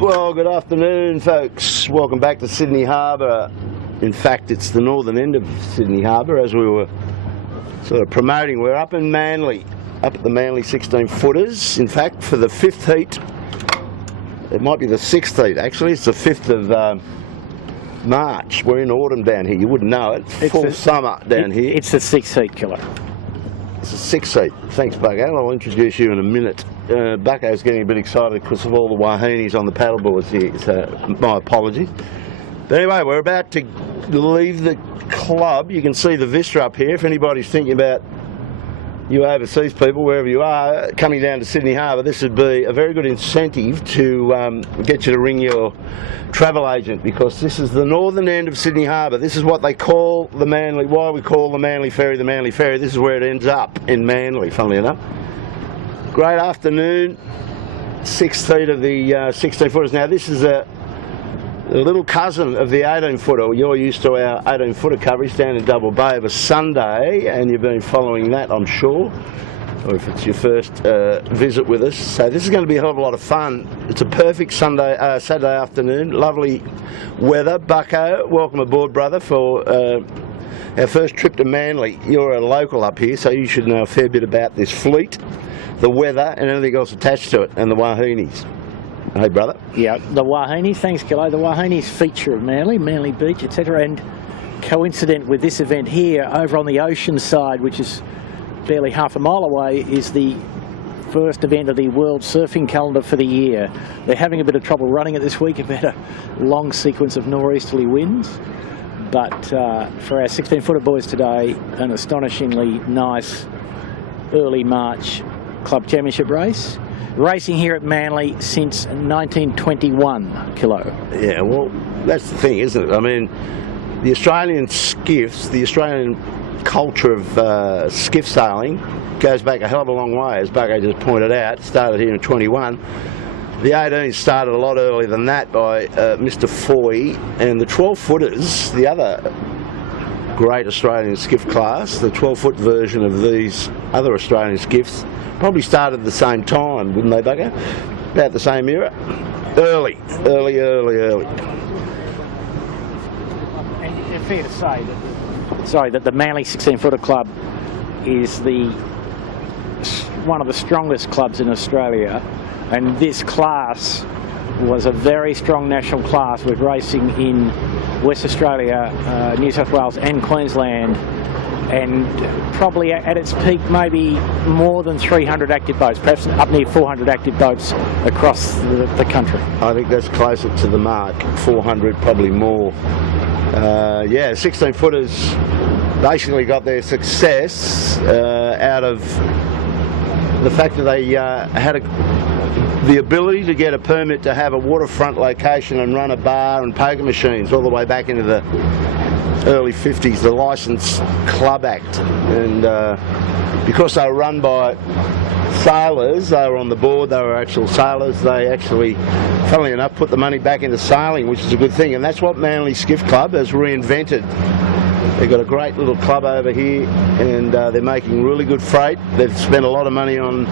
Well, good afternoon, folks. Welcome back to Sydney Harbour. In fact, it's the northern end of Sydney Harbour, as we were sort of promoting. We're up in Manly, up at the Manly 16-footers. In fact, for the 5th heat, it might be the 6th heat, actually. It's the 5th of March. We're in autumn down here. You wouldn't know it. Full summer down here. It's the 6th heat, Killer. It's the 6th heat. Thanks, Bucko. I'll introduce you in a minute. Bucko's getting a bit excited because of all the wahinis on the paddleboards here, so my apologies. But anyway, we're about to leave the club. You can see the vista up here. If anybody's thinking about, you overseas people, wherever you are, coming down to Sydney Harbour, this would be a very good incentive to get you to ring your travel agent, because this is the northern end of Sydney Harbour. This is what they call the Manly, why we call the Manly Ferry the Manly Ferry. This is where it ends up, in Manly, funnily enough. Great afternoon, 6th heat of the 16-footers. Now this is a little cousin of the 18-footer. You're used to our 18-footer coverage down in Double Bay of a Sunday, and you've been following that, I'm sure, or if it's your first visit with us. So this is going to be a hell of a lot of fun. It's a perfect Saturday afternoon, lovely weather. Bucko, welcome aboard, brother, for our first trip to Manly. You're a local up here, so you should know a fair bit about this fleet, the weather, and anything else attached to it, and the wahinis. Hey, brother. Yeah, the wahinis, thanks, Kilo. The wahinis feature of Manly, Manly Beach, etc. And coincident with this event here, over on the ocean side, which is barely half a mile away, is the first event of the World Surfing Calendar for the year. They're having a bit of trouble running it this week. They've had a long sequence of northeasterly winds. But for our 16-footer boys today, an astonishingly nice early March Club Championship race. Racing here at Manly since 1921, Kilo. Yeah, well, that's the thing, isn't it? I mean, the Australian skiffs, the Australian culture of skiff sailing goes back a hell of a long way, as Bucko just pointed out. It started here in 21. The 18 started a lot earlier than that by Mr. Foy, and the 12-footers, the other great Australian skiff class, the 12-foot version of these other Australian skiffs, probably started at the same time, wouldn't they, Bucko? About the same era. Early. And it's fair to say that the Manly 16-footer club is one of the strongest clubs in Australia, and this class was a very strong national class with racing in West Australia, New South Wales and Queensland, and probably at its peak maybe more than 300 active boats, perhaps up near 400 active boats across the country. I think that's closer to the mark, 400, probably more. Yeah, 16-footers basically got their success out of the fact that they had the ability to get a permit to have a waterfront location and run a bar and poker machines all the way back into the early 50s, the Licensed Club Act. And because they were run by sailors, they were on the board, they were actual sailors, they actually, funnily enough, put the money back into sailing, which is a good thing. And that's what Manly Skiff Club has reinvented. They've got a great little club over here, and they're making really good freight. They've spent a lot of money on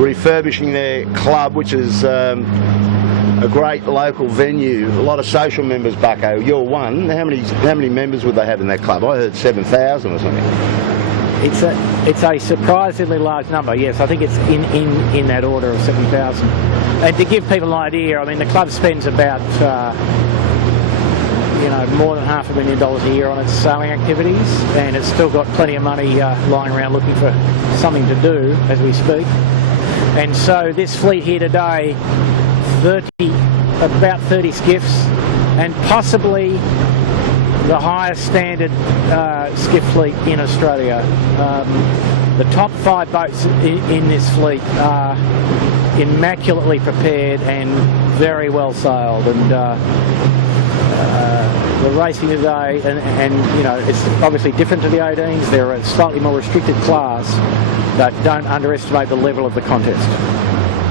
refurbishing their club, which is a great local venue. A lot of social members, Bucko. You're one. How many members would they have in that club? I heard 7,000 or something. It's a surprisingly large number. Yes, I think it's in that order of 7,000. And to give people an idea, I mean, the club spends about more than $500,000 a year on its sailing activities, and it's still got plenty of money lying around looking for something to do as we speak. And so this fleet here today, about 30 skiffs, and possibly the highest standard skiff fleet in Australia. The top 5 boats in this fleet are immaculately prepared and very well sailed, and the racing today, and it's obviously different to the 18s. They're a slightly more restricted class, but don't underestimate the level of the contest.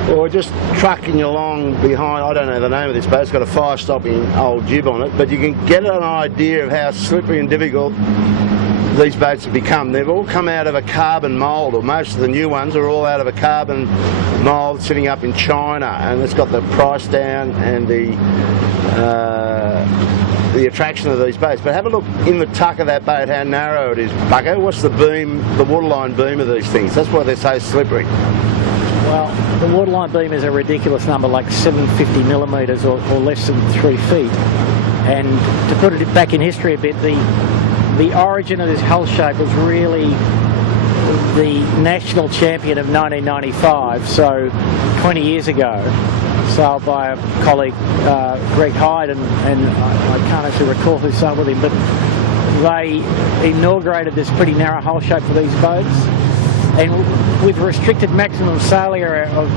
Or just trucking along behind, I don't know the name of this boat, it's got a fire-stopping old jib on it, but you can get an idea of how slippery and difficult these boats have become. They've all come out of a carbon mould, or most of the new ones are all out of a carbon mould sitting up in China, and it's got the price down and the attraction of these boats. But have a look in the tuck of that boat how narrow it is, Bucko. What's the beam, the waterline beam of these things? That's why they're so slippery. Well, the waterline beam is a ridiculous number, like 750 millimetres or less than 3 feet. And to put it back in history a bit, the origin of this hull shape was really the national champion of 1995, so 20 years ago, sailed by a colleague, Greg Hyde, and I can't actually recall who sailed with him, but they inaugurated this pretty narrow hull shape for these boats. And with restricted maximum sail area of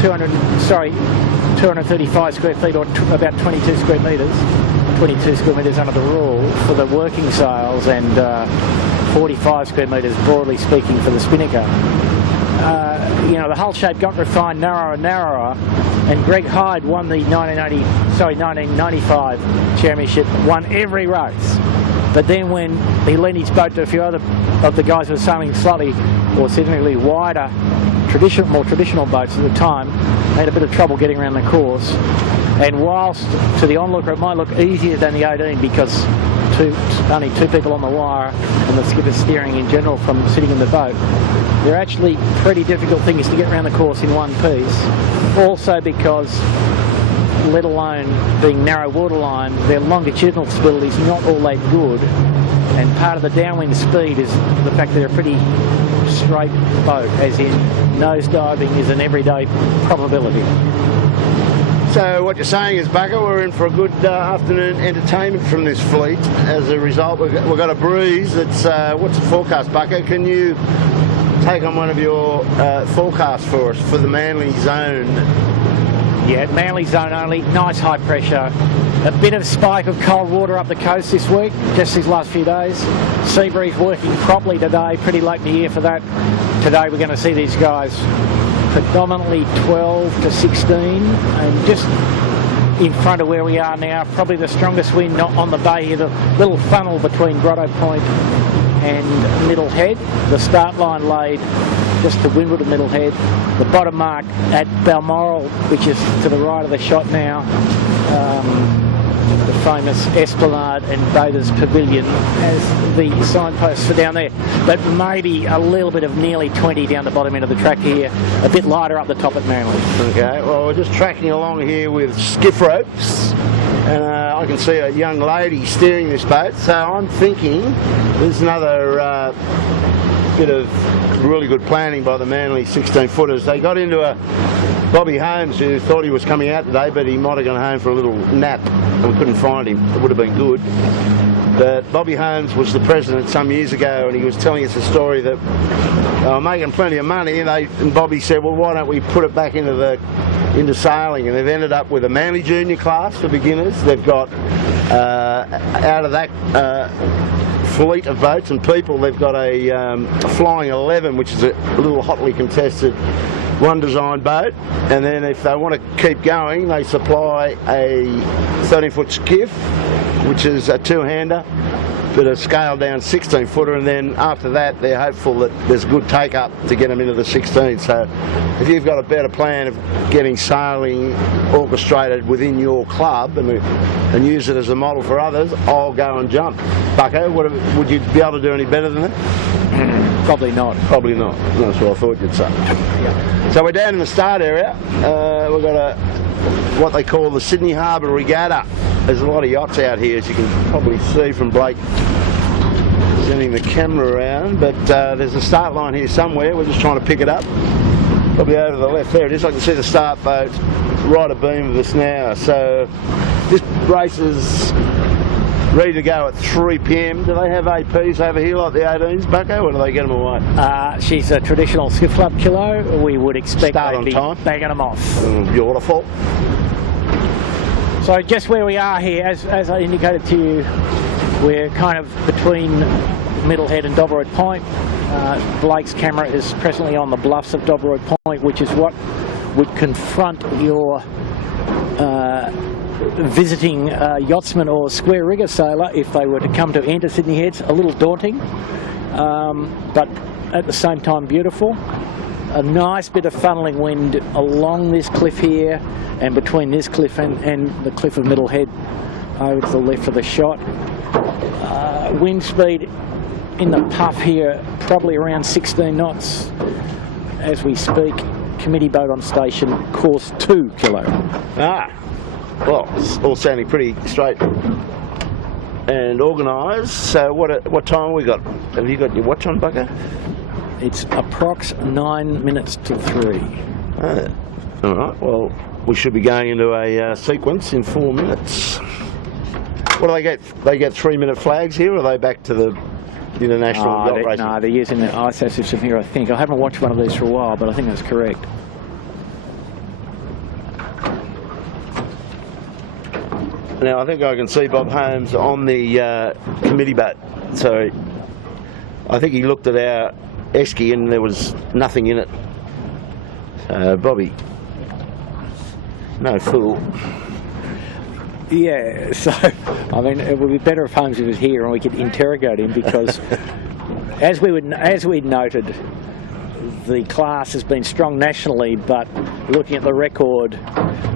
235 square feet, or about 22 square metres, 22 square metres under the rule for the working sails, and 45 square metres, broadly speaking, for the spinnaker. You know, the hull shape got refined narrower and narrower, and Greg Hyde won the 1995 championship, won every race. But then when he lent his boat to a few other of the guys who were sailing slightly or significantly wider, more traditional boats at the time, had a bit of trouble getting around the course. And whilst to the onlooker it might look easier than the 18 because only two people on the wire and the skipper steering in general from sitting in the boat, they're actually pretty difficult things to get around the course in one piece. Also because, let alone being narrow waterline, their longitudinal stability is not all that good, and part of the downwind speed is the fact that they're a pretty straight boat, as in nosediving is an everyday probability. So what you're saying is, Bucko, we're in for a good afternoon entertainment from this fleet. As a result, we've got a breeze that's, what's the forecast, Bucko? Can you take on one of your forecasts for us for the Manly zone? Yeah, Manly zone only, nice high pressure. A bit of spike of cold water up the coast this week, just these last few days. Sea breeze working properly today, pretty late in the year for that. Today we're going to see these guys predominantly 12 to 16, and just in front of where we are now, probably the strongest wind on the bay here, the little funnel between Grotto Point and Middle Head. The start line laid just to windward of Middle Head. The bottom mark at Balmoral, which is to the right of the shot now, the famous Esplanade and Bathers Pavilion, as the signposts for down there. But maybe a little bit of nearly 20 down the bottom end of the track here, a bit lighter up the top at Manly. Okay, well, we're just tracking along here with skiff ropes, and I can see a young lady steering this boat, so I'm thinking there's another bit of really good planning by the Manly 16-footers. They got into a Bobby Holmes, who thought he was coming out today, but he might have gone home for a little nap and we couldn't find him. It would have been good. But Bobby Holmes was the president some years ago, and he was telling us a story that they were making plenty of money, and Bobby said, well, why don't we put it back into sailing? And they've ended up with a Manly junior class for beginners. They've got out of that fleet of boats and people, they've got a Flying 11, which is a little hotly contested one design boat, and then if they want to keep going, they supply a 13-foot skiff, which is a two-hander, but a scaled down 16-footer, and then after that they're hopeful that there's good take-up to get them into the 16. So if you've got a better plan of getting sailing orchestrated within your club and use it as a model for others, I'll go and jump. Bucko, would you be able to do any better than that? Probably not. Probably not. That's what I thought you'd say. Yeah. So we're down in the start area. We've got what they call the Sydney Harbour Regatta. There's a lot of yachts out here, as you can probably see from Blake sending the camera around. But there's a start line here somewhere. We're just trying to pick it up. Probably over to the left. There it is. I can see the start boat right abeam of us now. So this race is ready to go at 3 p.m. Do they have APs over here like the 18s, Bucko, or do they get them away? She's a traditional skiff club kilo. We would expect Start they'd on be time. banging them off. Beautiful. So just where we are here, as I indicated to you, we're kind of between Middle Head and Dobberhead Point. Blake's camera is presently on the bluffs of Dobroy Point, which is what would confront your visiting yachtsman or square rigger sailor if they were to come to enter Sydney Heads. A little daunting, but at the same time beautiful. A nice bit of funneling wind along this cliff here and between this cliff and the cliff of Middle Head over to the left of the shot. Wind speed in the puff here probably around 16 knots as we speak. Committee boat on station, course 2 kilo. Well, it's all sounding pretty straight and organised. So what time have we got? Have you got your watch on, Bucko? It's approx 9 minutes till 3. All right, well, we should be going into a sequence in 4 minutes. What do they get? They get 3-minute flags here, or are they back to the international yacht racing? No, they're using the ISO system here, I think. I haven't watched one of these for a while, but I think that's correct. Now, I think I can see Bob Holmes on the committee boat. So I think he looked at our esky and there was nothing in it. Bobby, no fool. Yeah, so, I mean, it would be better if Holmes was here and we could interrogate him, because as we'd noted, the class has been strong nationally, but looking at the record,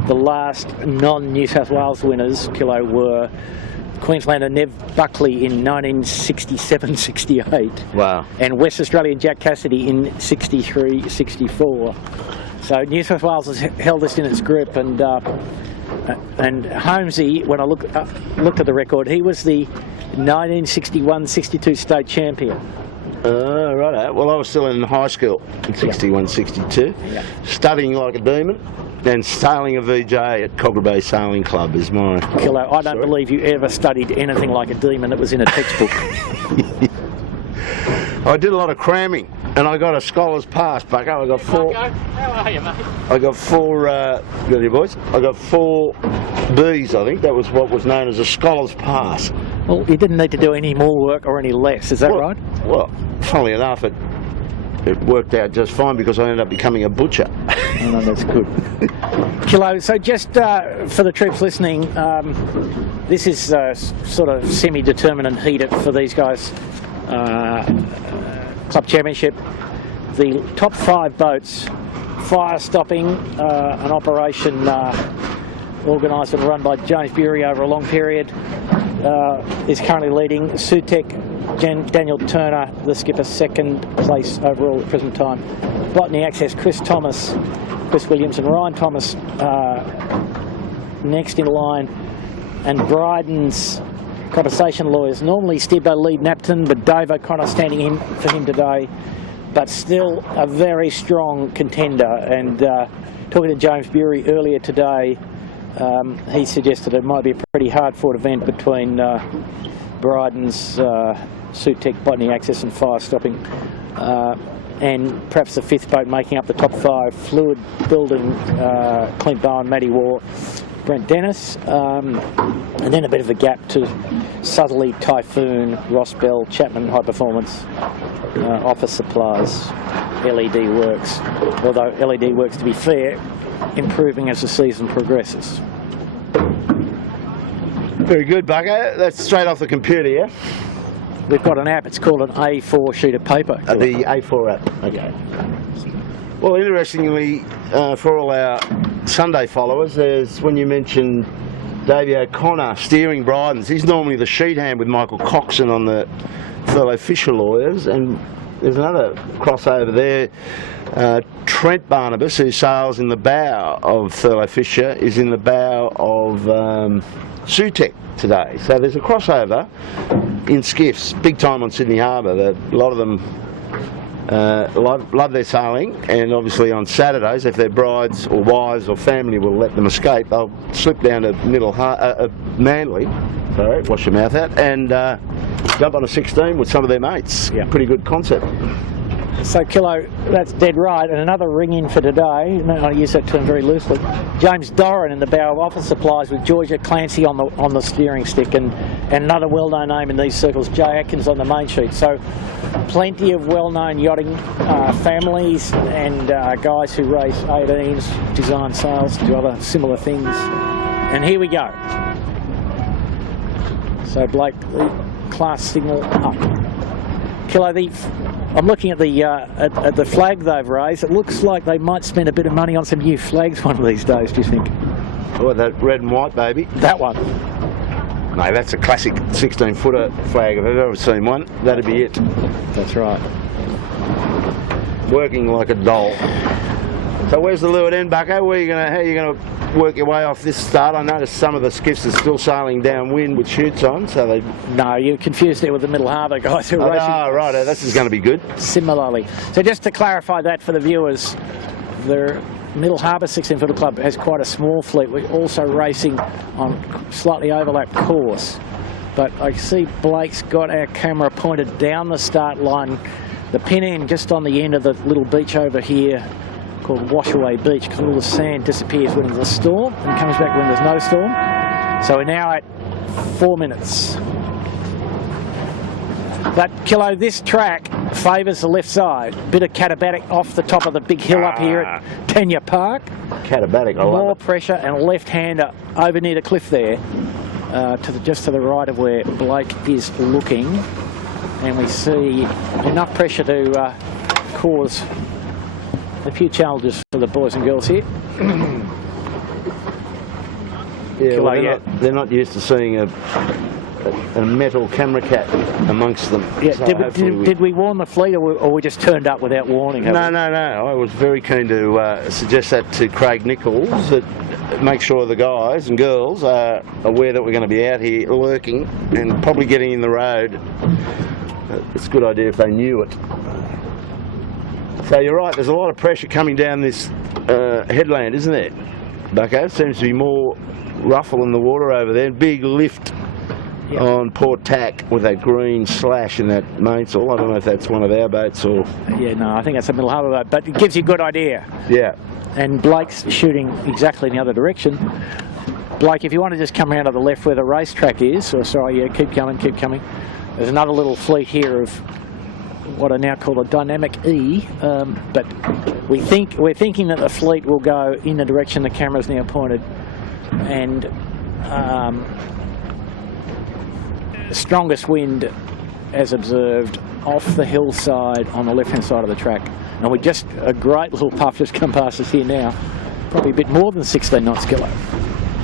the last non-New South Wales winners, Kilo, were Queenslander Nev Buckley in 1967-68. Wow. And West Australian Jack Cassidy in 63-64. So New South Wales has held this in its grip, and Holmesy, when I looked at the record, he was the 1961-62 state champion. Right. Well, I was still in high school in 61-62, studying like a demon and sailing a VJ at Cobra Bay Sailing Club is my... Kilo, I don't believe you ever studied anything like a demon that was in a textbook. I did a lot of cramming, and I got a scholar's pass, Bucko. I got 4... How are you, mate? I got 4... you got your boys? I got 4 Bs, I think. That was what was known as a scholar's pass. Well, you didn't need to do any more work or any less, is that right? Well, funnily enough, it worked out just fine because I ended up becoming a butcher. Oh, no, that's good. Kilo, so just for the troops listening, this is sort of semi-determinant heat for these guys. Club Championship. The top 5 boats, fire stopping, an operation organised and run by James Bury over a long period, is currently leading. Sutek, Daniel Turner, the skipper, 2nd place overall at the present time. Botany Access, Chris Williams and Ryan Thomas next in line. And Bryden's compensation lawyers, normally Stibbo lead Napton, but Dave O'Connor standing in for him today, but still a very strong contender. And talking to James Bury earlier today, he suggested it might be a pretty hard-fought event between Bryden's, Sutek, Botany Access and Fire Stopping, and perhaps the 5th boat making up the top 5, Fluid Building, Clint Bowen, Matty Waugh, Brent Dennis, and then a bit of a gap to Southerly, Typhoon, Ross Bell, Chapman High Performance, Office Supplies, LED Works, although LED Works, to be fair, improving as the season progresses. Very good, Bucko. That's straight off the computer, yeah? We've got an app, it's called an A4 sheet of paper. The A4 app, okay. Well, interestingly, for all our Sunday followers, there's, when you mentioned Davey O'Connor steering Bryden's, he's normally the sheet hand with Michael Coxon on the fellow Fisher lawyers, and there's another crossover there. Trent Barnabas, who sails in the bow of Thurlow Fisher, is in the bow of Sutek today. So there's a crossover in skiffs, big time on Sydney Harbour. A lot of them love their sailing, and obviously on Saturdays, if their brides or wives or family will let them escape, they'll slip down to Manly, sorry, wash your mouth out, and jump on a 16 with some of their mates. Yeah. Pretty good concept. So, Kilo, that's dead right. And another ring in for today, and I use that term very loosely, James Doran in the bow of office supplies with Georgia Clancy on the steering stick, and another well-known name in these circles, Jay Atkins on the main sheet. So plenty of well-known yachting families and guys who race 18s, design sails, do other similar things. And here we go. So Blake, the class signal up. Kilo, I'm looking at the flag they've raised. It looks like they might spend a bit of money on some new flags one of these days, do you think? Oh, that red and white, baby. That one. No, that's a classic 16-footer flag. If I've ever seen one, that'd be it. That's right. Working like a doll. So where's the leeward end, Bucko? How are you gonna work your way off this start? I noticed some of the skiffs are still sailing downwind with chutes on, so they... No, you're confused there with the Middle Harbour guys who are racing. Oh, right, this is going to be good. Similarly. So just to clarify that for the viewers, the Middle Harbour 16-footer club has quite a small fleet. We're also racing on slightly overlapped course. But I see Blake's got our camera pointed down the start line, the pin end just on the end of the little beach over here, called Washaway Beach, because all the sand disappears when there's a storm and comes back when there's no storm. So we're now at 4 minutes. But Kilo, this track favours the left side. Bit of catabatic off the top of the big hill up here at Tenya Park. Catabatic, I love More it. pressure and left-hander over near the cliff there, just to the right of where Blake is looking. And we see enough pressure to cause a few challenges for the boys and girls here. Yeah, well, they're not used to seeing a metal camera cat amongst them. Yeah, so did we warn the fleet, or we just turned up without warning? No. I was very keen to suggest that to Craig Nichols, that make sure the guys and girls are aware that we're going to be out here lurking and probably getting in the road. It's a good idea if they knew it. So you're right, there's a lot of pressure coming down this headland, isn't there, Bucko? Seems to be more ruffle in the water over there. Big lift on Port Tack with that green slash in that mainsail. I don't know if that's one of our boats or... Yeah, no, I think that's a Middle Harbour boat, but it gives you a good idea. Yeah. And Blake's shooting exactly in the other direction. Blake, if you want to just come around to the left where the racetrack is, or sorry, yeah, keep coming. There's another little fleet here of what are now called a dynamic E, but we're thinking that the fleet will go in the direction the camera's now pointed, and strongest wind as observed off the hillside on the left hand side of the track. And we just, a great little puff just come past us here now, probably a bit more than 16 knots, Kilo.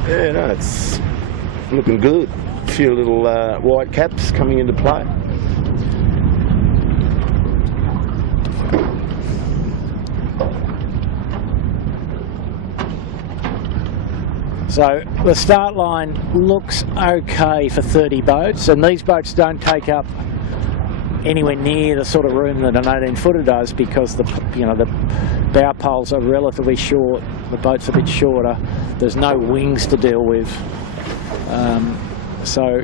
Yeah, no, it's looking good. A few little white caps coming into play. So the start line looks okay for 30 boats, and these boats don't take up anywhere near the sort of room that an 18-footer does, because the bow poles are relatively short, the boat's a bit shorter, there's no wings to deal with. So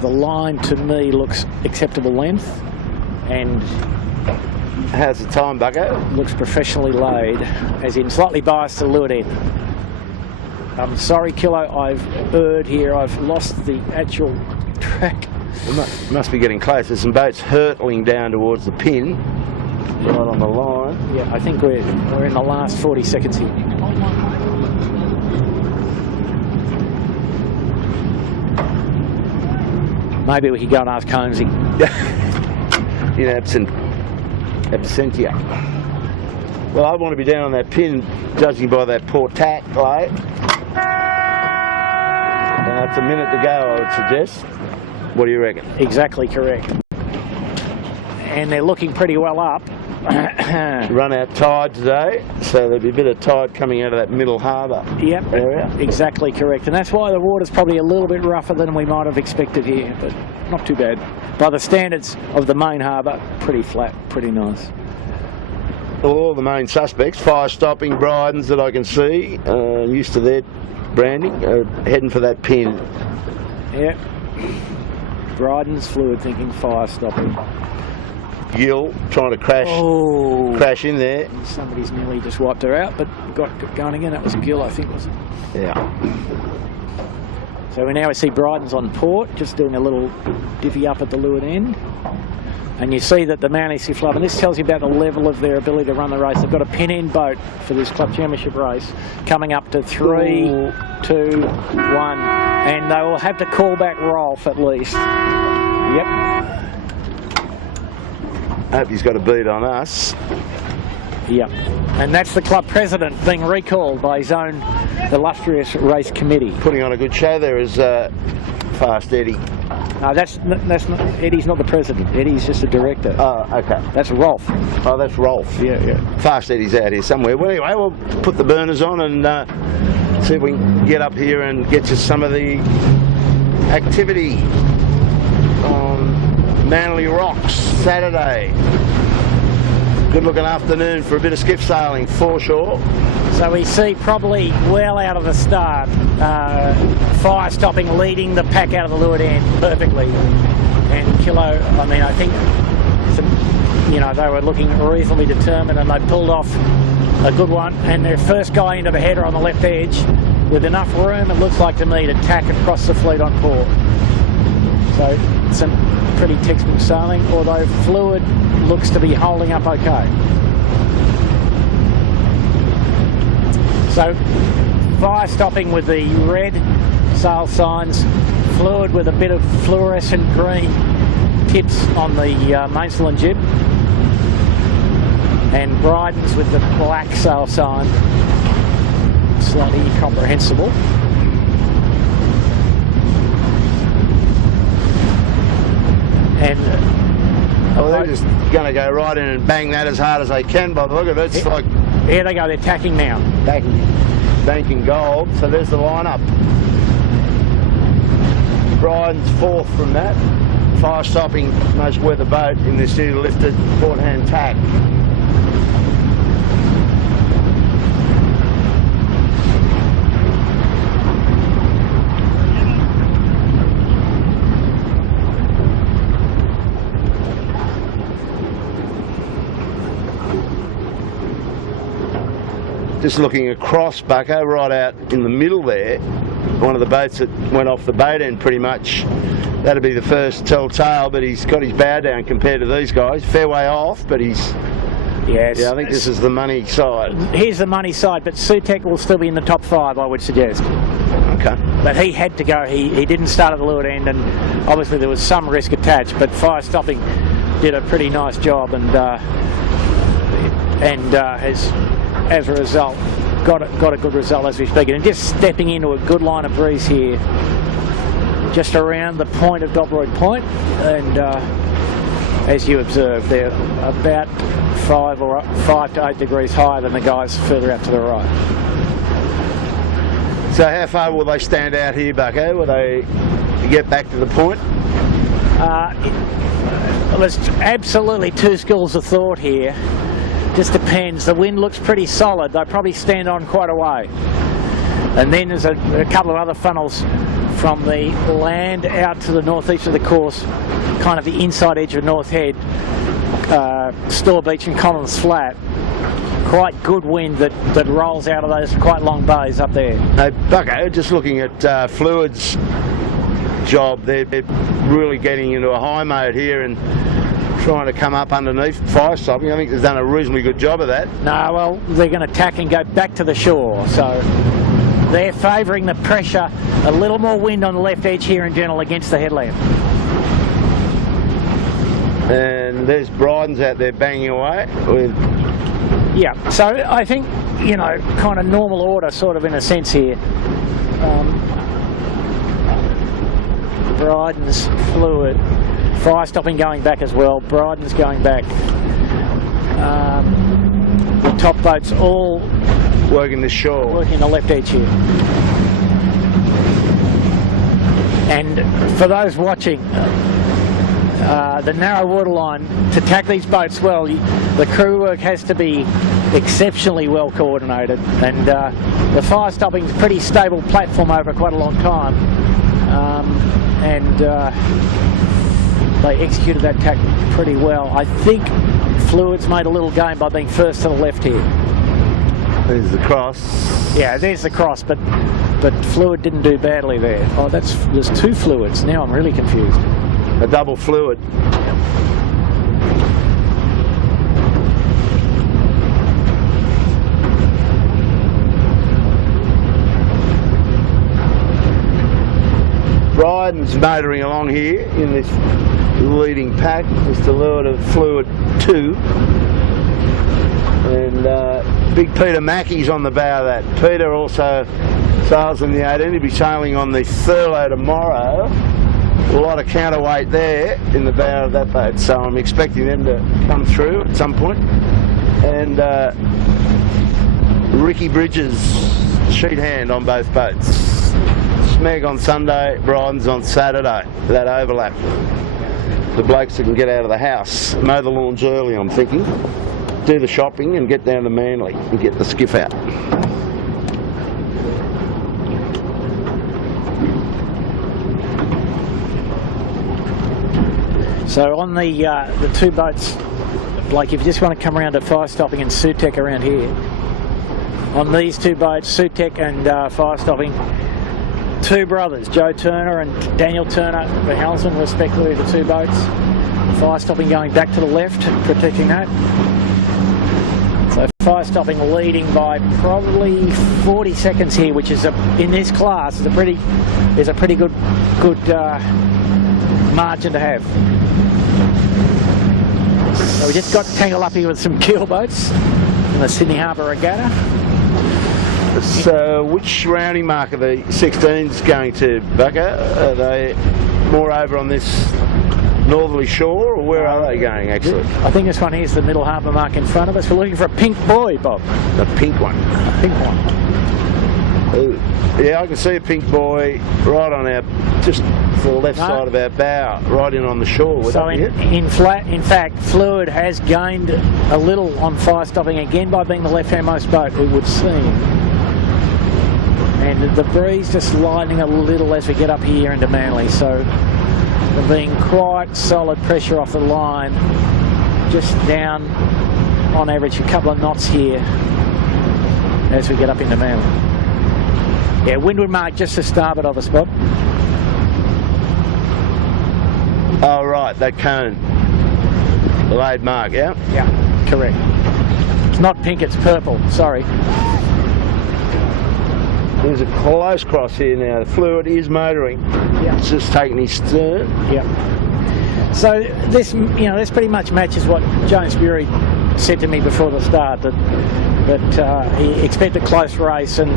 the line to me looks acceptable length, and how's the time, Bucko? Looks professionally laid, as in slightly biased to leeward end. I'm sorry, Kilo, I've erred here. I've lost the actual track. We must be getting close. There's some boats hurtling down towards the pin, right on the line. Yeah, I think we're in the last 40 seconds here. Maybe we could go and ask Holmesy. In absentia. Well, I want to be down on that pin, judging by that Port Tack light. That's a minute to go, I would suggest. What do you reckon? Exactly correct. And they're looking pretty well up. Run out tide today, so there'll be a bit of tide coming out of that Middle Harbour area. Exactly correct. And that's why the water's probably a little bit rougher than we might have expected here, but not too bad. By the standards of the main harbour, pretty flat, pretty nice. All the main suspects, fire stopping, Brydens that I can see, used to their branding, heading for that pin. Yep. Brydens, fluid thinking, fire stopping. gill trying to crash in there. Somebody's nearly just wiped her out, but got going again. That was a gill, I think, wasn't it? Yeah. So we see Bryden's on port, just doing a little divvy up at the leeward end. And you see that the Manly Skiff Club, and this tells you about the level of their ability to run the race. They've got a pin-end boat for this club championship race, coming up to 3, 2, 1, and they will have to call back Rolf at least. Yep. I hope he's got a beat on us. Yep. And that's the club president being recalled by his own illustrious race committee. Putting on a good show there is Fast Eddie. No, that's not, Eddie's not the president. Eddie's just the director. Oh, okay. That's Rolf. Oh, that's Rolf. Yeah. Fast Eddie's out here somewhere. Well, anyway, we'll put the burners on and see if we can get up here and get to some of the activity on Manly Rocks Saturday. Good looking afternoon for a bit of skiff sailing foreshore. So we see probably well out of the start, fire stopping leading the pack out of the leeward end perfectly. And Kilo, I mean, I think they were looking reasonably determined and they pulled off a good one. And their first guy into the header on the left edge with enough room, it looks like to me, to tack across the fleet on port. So some pretty textbook sailing, although fluid looks to be holding up okay. So fire stopping with the red sail signs, fluid with a bit of fluorescent green tips on the mainsail and jib, and Bryden's with the black sail sign, slightly incomprehensible. And they're just going to go right in and bang that as hard as they can by the look of it. It's like... Here they go, they're tacking now. Banking gold, so there's the lineup. Bryden's fourth from that. Fire stopping most weather boat in this new lifted port hand tack. Just looking across, Bucko, right out in the middle there, one of the boats that went off the boat end pretty much. That'd be the first telltale, but he's got his bow down compared to these guys. Fair way off, but he's... Yes. Yeah, I think this is the money side. Here's the money side, but Sutek will still be in the top 5, I would suggest. Okay. But he had to go. He didn't start at the leeward end, and obviously there was some risk attached, but fire stopping did a pretty nice job, and has... as a result, got a good result as we speak. And just stepping into a good line of breeze here, just around the point of Dobroyd Point, and as you observe, they're about 5 to 8 degrees higher than the guys further out to the right. So how far will they stand out here, Bucko? Will they get back to the point? There's absolutely two schools of thought here. Just depends. The wind looks pretty solid. They'll probably stand on quite a way. And then there's a couple of other funnels from the land out to the northeast of the course, kind of the inside edge of North Head, Store Beach and Collins Flat. Quite good wind that rolls out of those quite long bays up there. Bucko, just looking at Fluid's job, they're really getting into a high mode here and trying to come up underneath fire stopping. I think they've done a reasonably good job of that. No, well, they're going to tack and go back to the shore, so they're favouring the pressure. A little more wind on the left edge here in general against the headland. And there's Bryden's out there banging away. Yeah, so I think, kind of normal order sort of in a sense here. Bryden's fluid. Fire stopping going back as well. Bryden's going back. The top boats all working the shore. Working the left edge here. And for those watching, the narrow waterline, to tack these boats well, the crew work has to be exceptionally well coordinated. And the fire stopping is a pretty stable platform over quite a long time. they executed that tack pretty well. I think Fluid's made a little gain by being first to the left here. There's the cross. Yeah, there's the cross, but Fluid didn't do badly there. Oh, there's two Fluids. Now I'm really confused. A double Fluid. Bryden's motoring along here in this leading pack, just a load of Fluid 2. And Big Peter Mackey's on the bow of that. Peter also sails in the 18. He'll be sailing on the Thurlow tomorrow. A lot of counterweight there in the bow of that boat, so I'm expecting them to come through at some point. And Ricky Bridges, sheet hand on both boats. Smeg on Sunday, Bryden's on Saturday, that overlap. The blokes that can get out of the house, mow the lawns early, I'm thinking, do the shopping and get down to Manly and get the skiff out. So on the two boats, like if you just want to come around to Fire Stopping and Sutek around here, on these two boats, Sutek and Fire Stopping, two brothers, Joe Turner and Daniel Turner, the helmsmen respectively of the two boats. Fire Stopping going back to the left, protecting that. So Fire Stopping leading by probably 40 seconds here, which is in this class is a pretty good margin to have. So we just got tangled up here with some keel boats in the Sydney Harbour Regatta. So which rounding mark are the 16s going to, Bucko? Are they more over on this northerly shore, or where are they going actually? I think this one here is the middle harbour mark in front of us. We're looking for a pink buoy, Bob. A pink one? A pink one. Ooh. Yeah, I can see a pink buoy right on our, just to the left side of our bow, right in on the shore. Would So in fact, Fluid has gained a little on Fire Stopping again by being the left-handmost boat, it would seem. And the breeze just lightening a little as we get up here into Manly, so there being quite solid pressure off the line, just down on average a couple of knots here as we get up into Manly. Yeah, Windward mark just to starboard of us, Bob. Oh right, that cone. The laid mark, yeah? Yeah, correct. It's not pink, it's purple, sorry. There's a close cross here now. The Fluid is motoring. Yeah. It's just taking his stern. Yeah. So this, this pretty much matches what Jones Bury said to me before the start, that he expected a close race and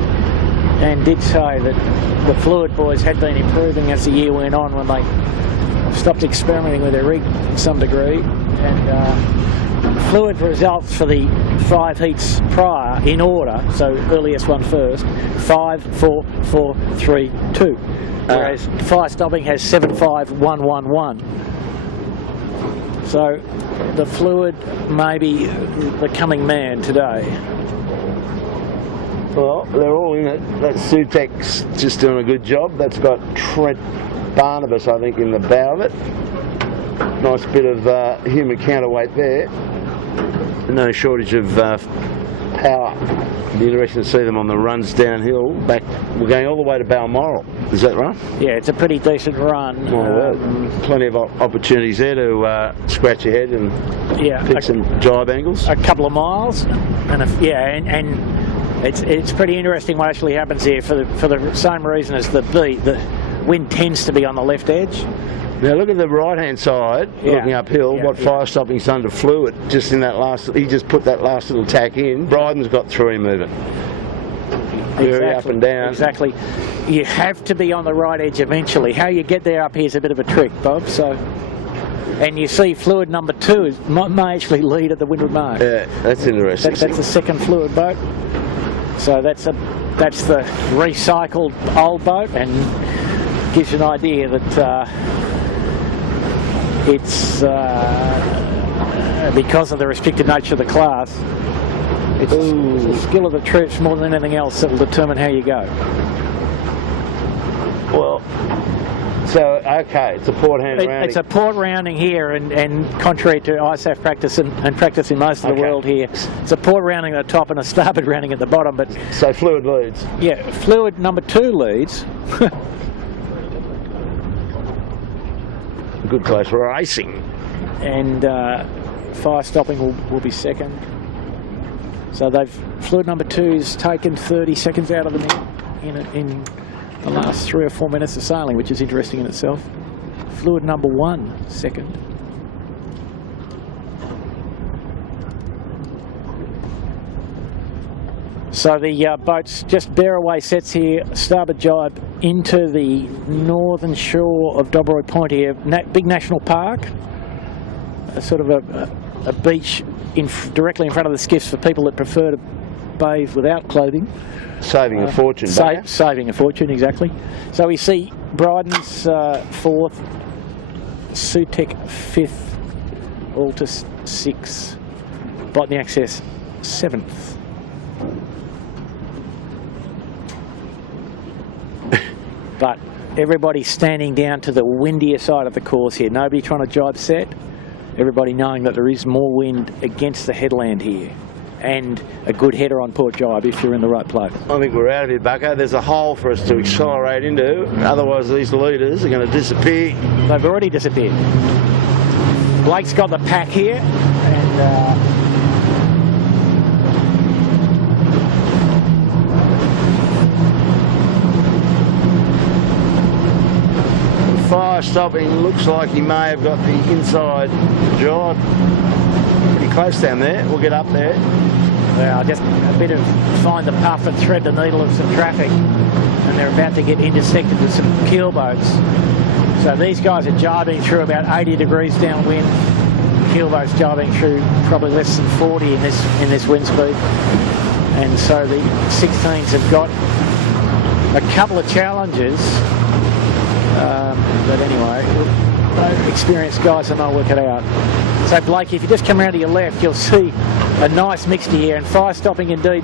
did say that the Fluid boys had been improving as the year went on when they stopped experimenting with their rig to some degree. And Fluid results for the 5 heats prior in order, so earliest one first, 5, 4, 4, 3, 2. Whereas Fire Stopping has 7, 5, 1, 1, 1. So the Fluid may be the coming man today. Well, they're all in it. That Sutek's just doing a good job. That's got Trent Barnabas, I think, in the bow of it. Nice bit of human counterweight there. No shortage of power. It'll be interesting to see them on the runs downhill. We're going all the way to Balmoral. Is that right? Yeah, it's a pretty decent run. Plenty of opportunities there to scratch your head and pick some jibe angles. A couple of miles, and it's pretty interesting what actually happens here for the same reason as the beat. The wind tends to be on the left edge. Now look at the right-hand side, looking uphill, what Fire Stopping's done to Fluid, just in that last, he just put that last little tack in. Bryden's got 3 moving. Very up and down. Exactly. You have to be on the right edge eventually. How you get there up here is a bit of a trick, Bob, so... And you see Fluid number 2 may actually lead at the Windward mark. Yeah, that's interesting. That's the second Fluid boat. So that's the recycled old boat, and gives you an idea that it's because of the restricted nature of the class, it's the skill of the troops more than anything else that will determine how you go. Well, So, okay, it's a port hand rounding. It's a port rounding here, and contrary to ISAF practice and practice in most of the world here, it's a port rounding at the top and a starboard rounding at the bottom. But so fluid leads. Yeah, fluid number 2 leads. Good close racing. And fire stopping will be second. So fluid number 2's taken 30 seconds out of the net in the last 3 or 4 minutes of sailing, which is interesting in itself. Fluid number 1 second. So the boats just bear away sets here, starboard jibe into the northern shore of Dobroy Point here, big national park, sort of a beach directly in front of the skiffs for people that prefer to bathe without clothing. Saving a fortune. Saving a fortune, exactly. So we see Bryden's 4th, Sutek 5th, Altus 6th, Botany Access 7th. But everybody's standing down to the windier side of the course here. Nobody trying to jibe set. Everybody knowing that there is more wind against the headland here. And a good header on port jibe if you're in the right place. I think we're out of here, Bucko. There's a hole for us to accelerate into. Otherwise, these leaders are going to disappear. They've already disappeared. Blake's got the pack here. And fire stopping looks like he may have got the inside jibe. Pretty close down there. We'll get up there. Well, just a bit of find the puff and thread the needle of some traffic, and they're about to get intersected with some keel boats. So these guys are jibing through about 80 degrees downwind. Keel boats jibing through probably less than 40 in this wind speed. And so the 16s have got a couple of challenges. But anyway, experienced guys will work it out. So Blake, if you just come around to your left, you'll see a nice mixture here, and fire stopping indeed,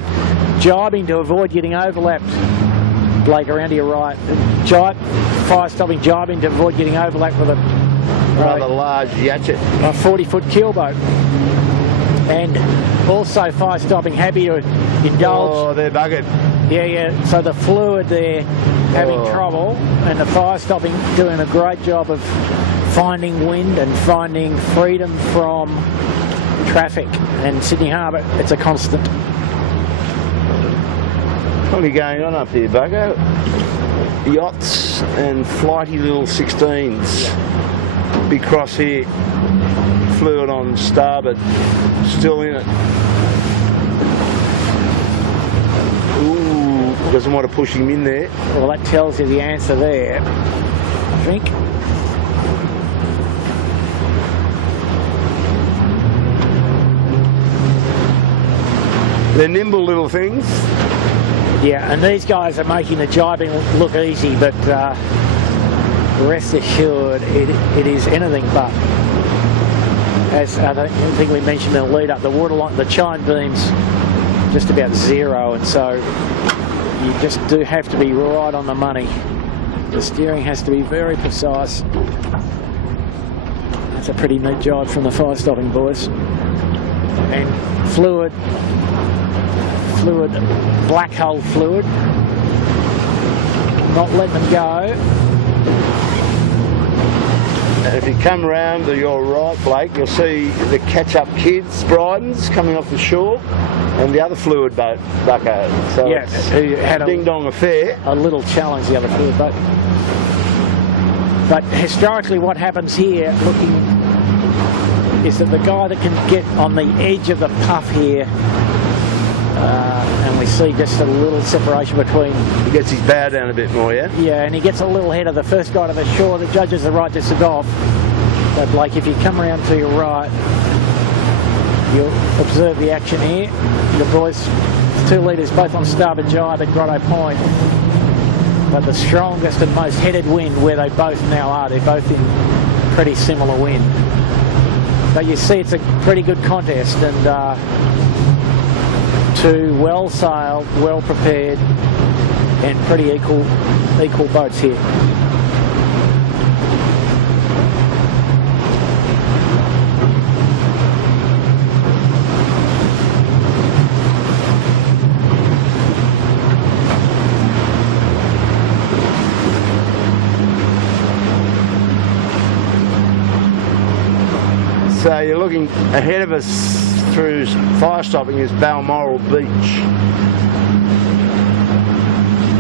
jibing to avoid getting overlapped. Blake, around to your right, fire stopping, jibing to avoid getting overlapped with a rather large yatchet, a 40-foot keel boat. And also fire stopping, happy to indulge. Oh, they're buggered. Yeah. So the fluid there having trouble, and the fire stopping doing a great job of finding wind and finding freedom from traffic. And Sydney Harbour, it's a constant. What are going on up here, Buggo? Yachts and flighty little 16s. Big cross here. Fluid on starboard. Still in it. Ooh, doesn't want to push him in there. Well, that tells you the answer there, I think. They're nimble little things. Yeah, and these guys are making the jibing look easy, but rest assured it is anything but. As I think we mentioned in the lead up, the waterline, the chine beam's just about zero, and so you just do have to be right on the money. The steering has to be very precise. That's a pretty neat jibe from the fire stopping boys. And fluid, black hole fluid, not letting them go. And if you come round to your right, Blake, you'll see the catch-up kids, Bryden's, coming off the shore, and the other fluid boat, Bucko. So yes, it's had a ding-dong affair. A little challenge, the other fluid boat. But historically what happens here, looking, is that the guy that can get on the edge of the puff here, and we see just a little separation between... He gets his bow down a bit more, yeah? Yeah, and he gets a little ahead of the first guy to the shore that judges the right to sit off. So Blake, if you come around to your right, you'll observe the action here. The boys, 2 leaders, both on starboard jibe at Grotto Point. But the strongest and most headed wind where they both now are, they're both in pretty similar wind. But you see it's a pretty good contest, and 2 well sailed, well prepared, and pretty equal boats here. So you're looking ahead of us through fire stopping is Balmoral Beach,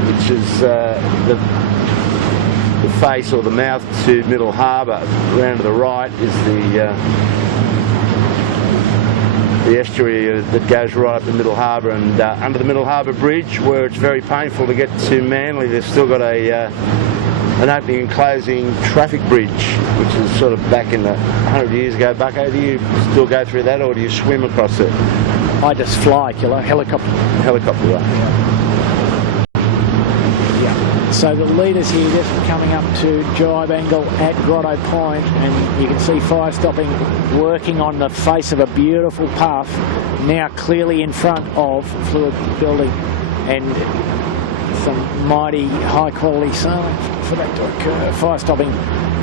which is the face or the mouth to Middle Harbour. Round to the right is the estuary that goes right up the Middle Harbour, and under the Middle Harbour Bridge, where it's very painful to get to Manly, they've still got an opening and closing traffic bridge, which is sort of back in the 100 years ago. Bucko, do you still go through that, or do you swim across it? I just fly, Kilo, helicopter. Helicopter, right. Yeah. So the leaders here just coming up to jibe angle at Grotto Point, and you can see fire stopping working on the face of a beautiful path, now clearly in front of Fluid Building, and some mighty high quality sailing for that to occur. Fire stopping,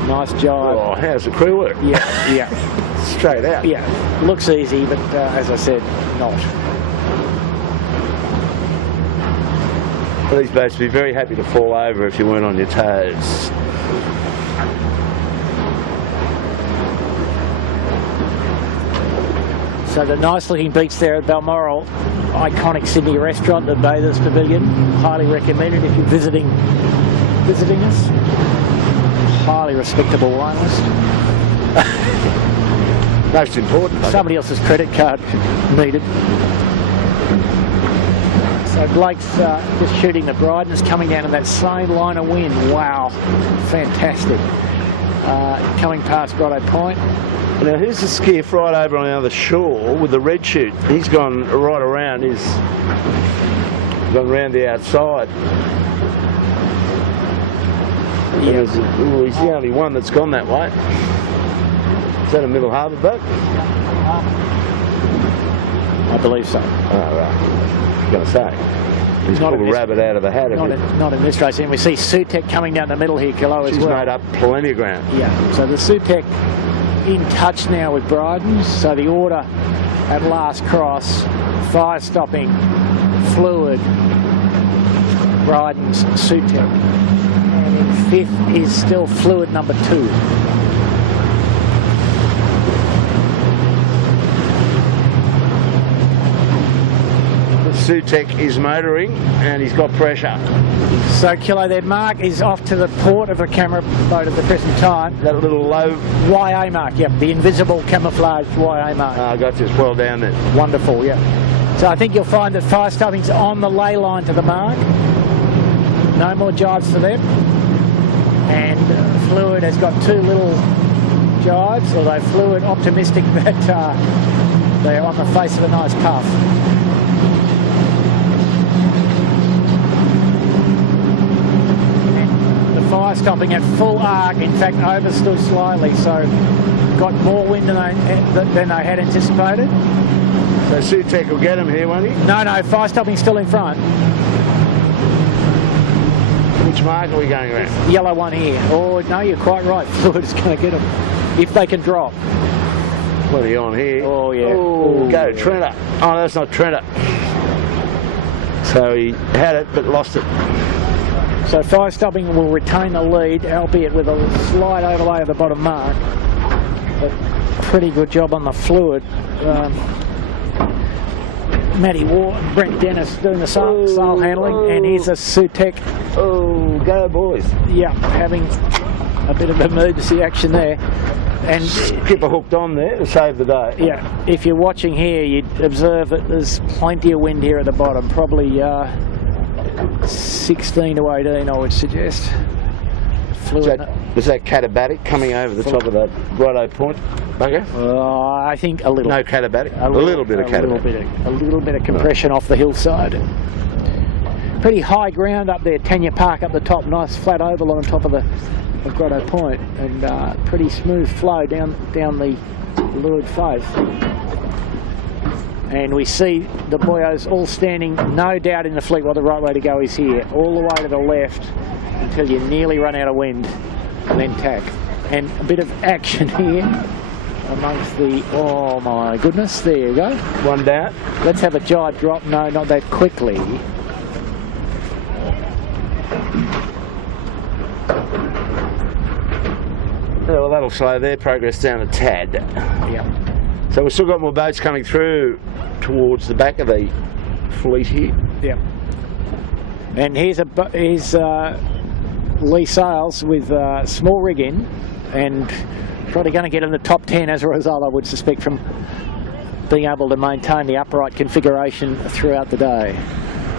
nice jibe. Oh, how's the crew work? Yeah, yeah. Straight out. Yeah, looks easy, but as I said, not. These boats would be very happy to fall over if you weren't on your toes. So the nice looking beach there at Balmoral, iconic Sydney restaurant, the Bathers Pavilion, highly recommended if you're visiting us. Highly respectable wine list. Most important. Somebody else's credit card needed. So Blake's just shooting the Bryden's coming down in that same line of wind. Wow, fantastic. Coming past Grotto Point. Now here's the skiff right over on the other shore with the red chute. He's gone right around. He's gone round the outside. Yeah. He's the only one that's gone that way. Is that a Middle Harbour boat? I believe so. Oh, right. I was going to say. He's pulled a rabbit out of the hat. Not in this race. And we see Sutek coming down the middle here, Kilo, as well. She's made up plenty of ground. Yeah. So the Sutek in touch now with Bryden's. So the order at last cross, fire stopping, Fluid, Bryden's, Sutek. And in fifth is still Fluid number 2. Sutek is motoring and he's got pressure. So Kilo, their mark is off to the port of the camera boat at the present time. That little low YA mark, yep, the invisible camouflage YA mark. I got this well down there. Wonderful, yeah. So I think you'll find that fire stopping's on the lay line to the mark. No more jibes for them. And Fluid has got 2 little jibes, although Fluid optimistic that they're on the face of a nice puff. Fire stopping at full arc, in fact overstood slightly, so got more wind than they had anticipated. So Sutek will get him here, won't he? No, fire stopping's still in front. Which mark are we going around? The yellow one here. Oh, no, you're quite right. Fluid is going to get him if they can drop. What are you on here? Oh, yeah. Oh, go Trenter. Oh, that's not Trenter. So he had it but lost it. So fire stopping will retain the lead, albeit with a slight overlay of the bottom mark. But pretty good job on the Fluid. Matty Ward, Brent Dennis doing the sail handling, and here's a Sutek. Oh, go boys. Yeah, having a bit of emergency action there. And skipper hooked on there to save the day. Yeah, if you're watching here, you'd observe that there's plenty of wind here at the bottom, probably 16 to 18, I would suggest. Was that catabatic coming over the top of that Grotto Point bugger? I think a little. No catabatic? A little bit of catabatic. A little bit of compression off the hillside. Pretty high ground up there, Tanya Park up the top, nice flat oval on top of Grotto Point, and pretty smooth flow down the leeward face. And we see the boyos all standing, no doubt in the fleet, well, the right way to go is here, all the way to the left until you nearly run out of wind, and then tack. And a bit of action here amongst the, oh my goodness, there you go. One down. Let's have a jibe drop, no, not that quickly. Well, that'll slow their progress down a tad. Yeah. So we've still got more boats coming through towards the back of the fleet here. Yeah. And here's lee sails with small rig in, and probably going to get in the top 10 as a result, I would suspect, from being able to maintain the upright configuration throughout the day.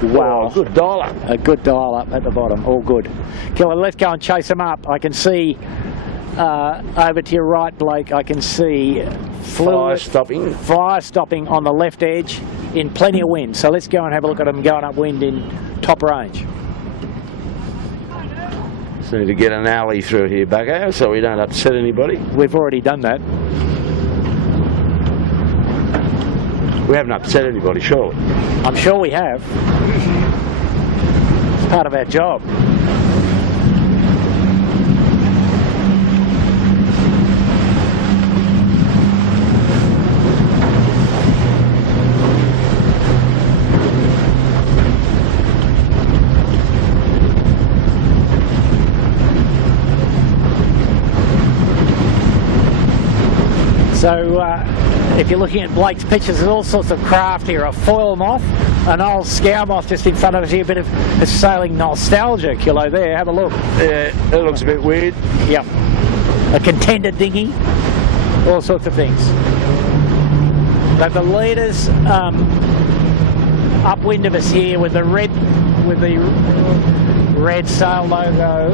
Wow. Oh, good dial up. A good dial up at the bottom, all good. Killer, let's go and chase them up. I can see over to your right, Blake, I can see Fire stopping on the left edge in plenty of wind. So let's go and have a look at them going upwind in top range. Just need to get an alley through here, Bucko, so we don't upset anybody. We've already done that. We haven't upset anybody, surely. I'm sure we have. It's part of our job. So if you're looking at Blake's pictures, there's all sorts of craft here. A foil moth, an old scow moth just in front of us here, a bit of a sailing nostalgia, Kilo, there. Have a look. Yeah, that looks a bit weird. Yep. A contender dinghy, all sorts of things. But the leaders upwind of us here with the red sail logo,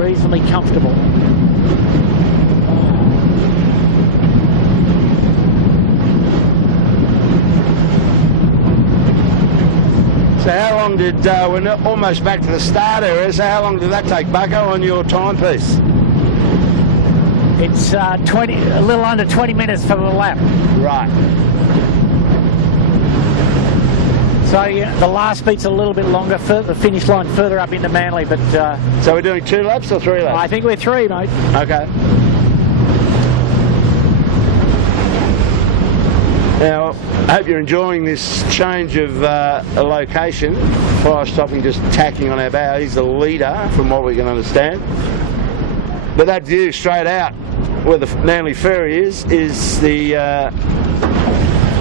reasonably comfortable. So how long did, we're almost back to the start area, so how long did that take, Bucko, on your timepiece? It's a little under 20 minutes for the lap. Right. So yeah, the last beat's a little bit longer, the finish line further up into Manly, but... so we're doing 2 laps or 3 laps? I think we're 3, mate. Okay. Now, I hope you're enjoying this change of location. Fire stopping just tacking on our bow. He's the leader, from what we can understand. But that view straight out, where the Manly Ferry is the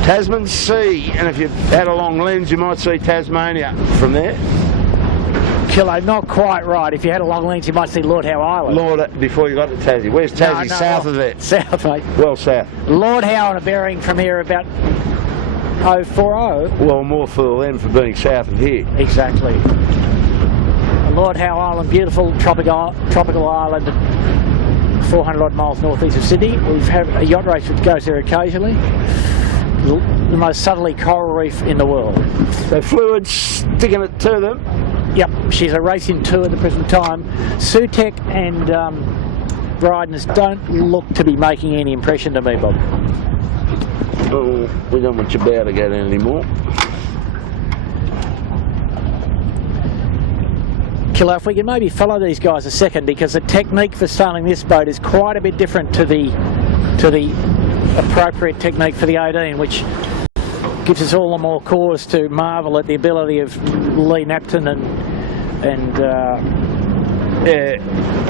Tasman Sea. And if you had a long lens, you might see Tasmania from there. Kilo, not quite right. If you had a long lens, you might see Lord Howe Island. Before you got to Tassie. Where's Tassie? No, south of there? South, mate. Well, south. Lord Howe on a bearing from here about 040. Well, more for them for being south of here. Exactly. Lord Howe Island, beautiful tropical island, 400 odd miles northeast of Sydney. We've had a yacht race which goes there occasionally. The most southerly coral reef in the world. So Fluid's sticking it to them. Yep, she's a racing 2 at the present time. Sutek and Bryden's don't look to be making any impression to me, Bob. Oh, we don't want your bow to go down anymore. Killer, if we can maybe follow these guys a second, because the technique for sailing this boat is quite a bit different to the appropriate technique for the 18, which gives us all the more cause to marvel at the ability of Lee Napton and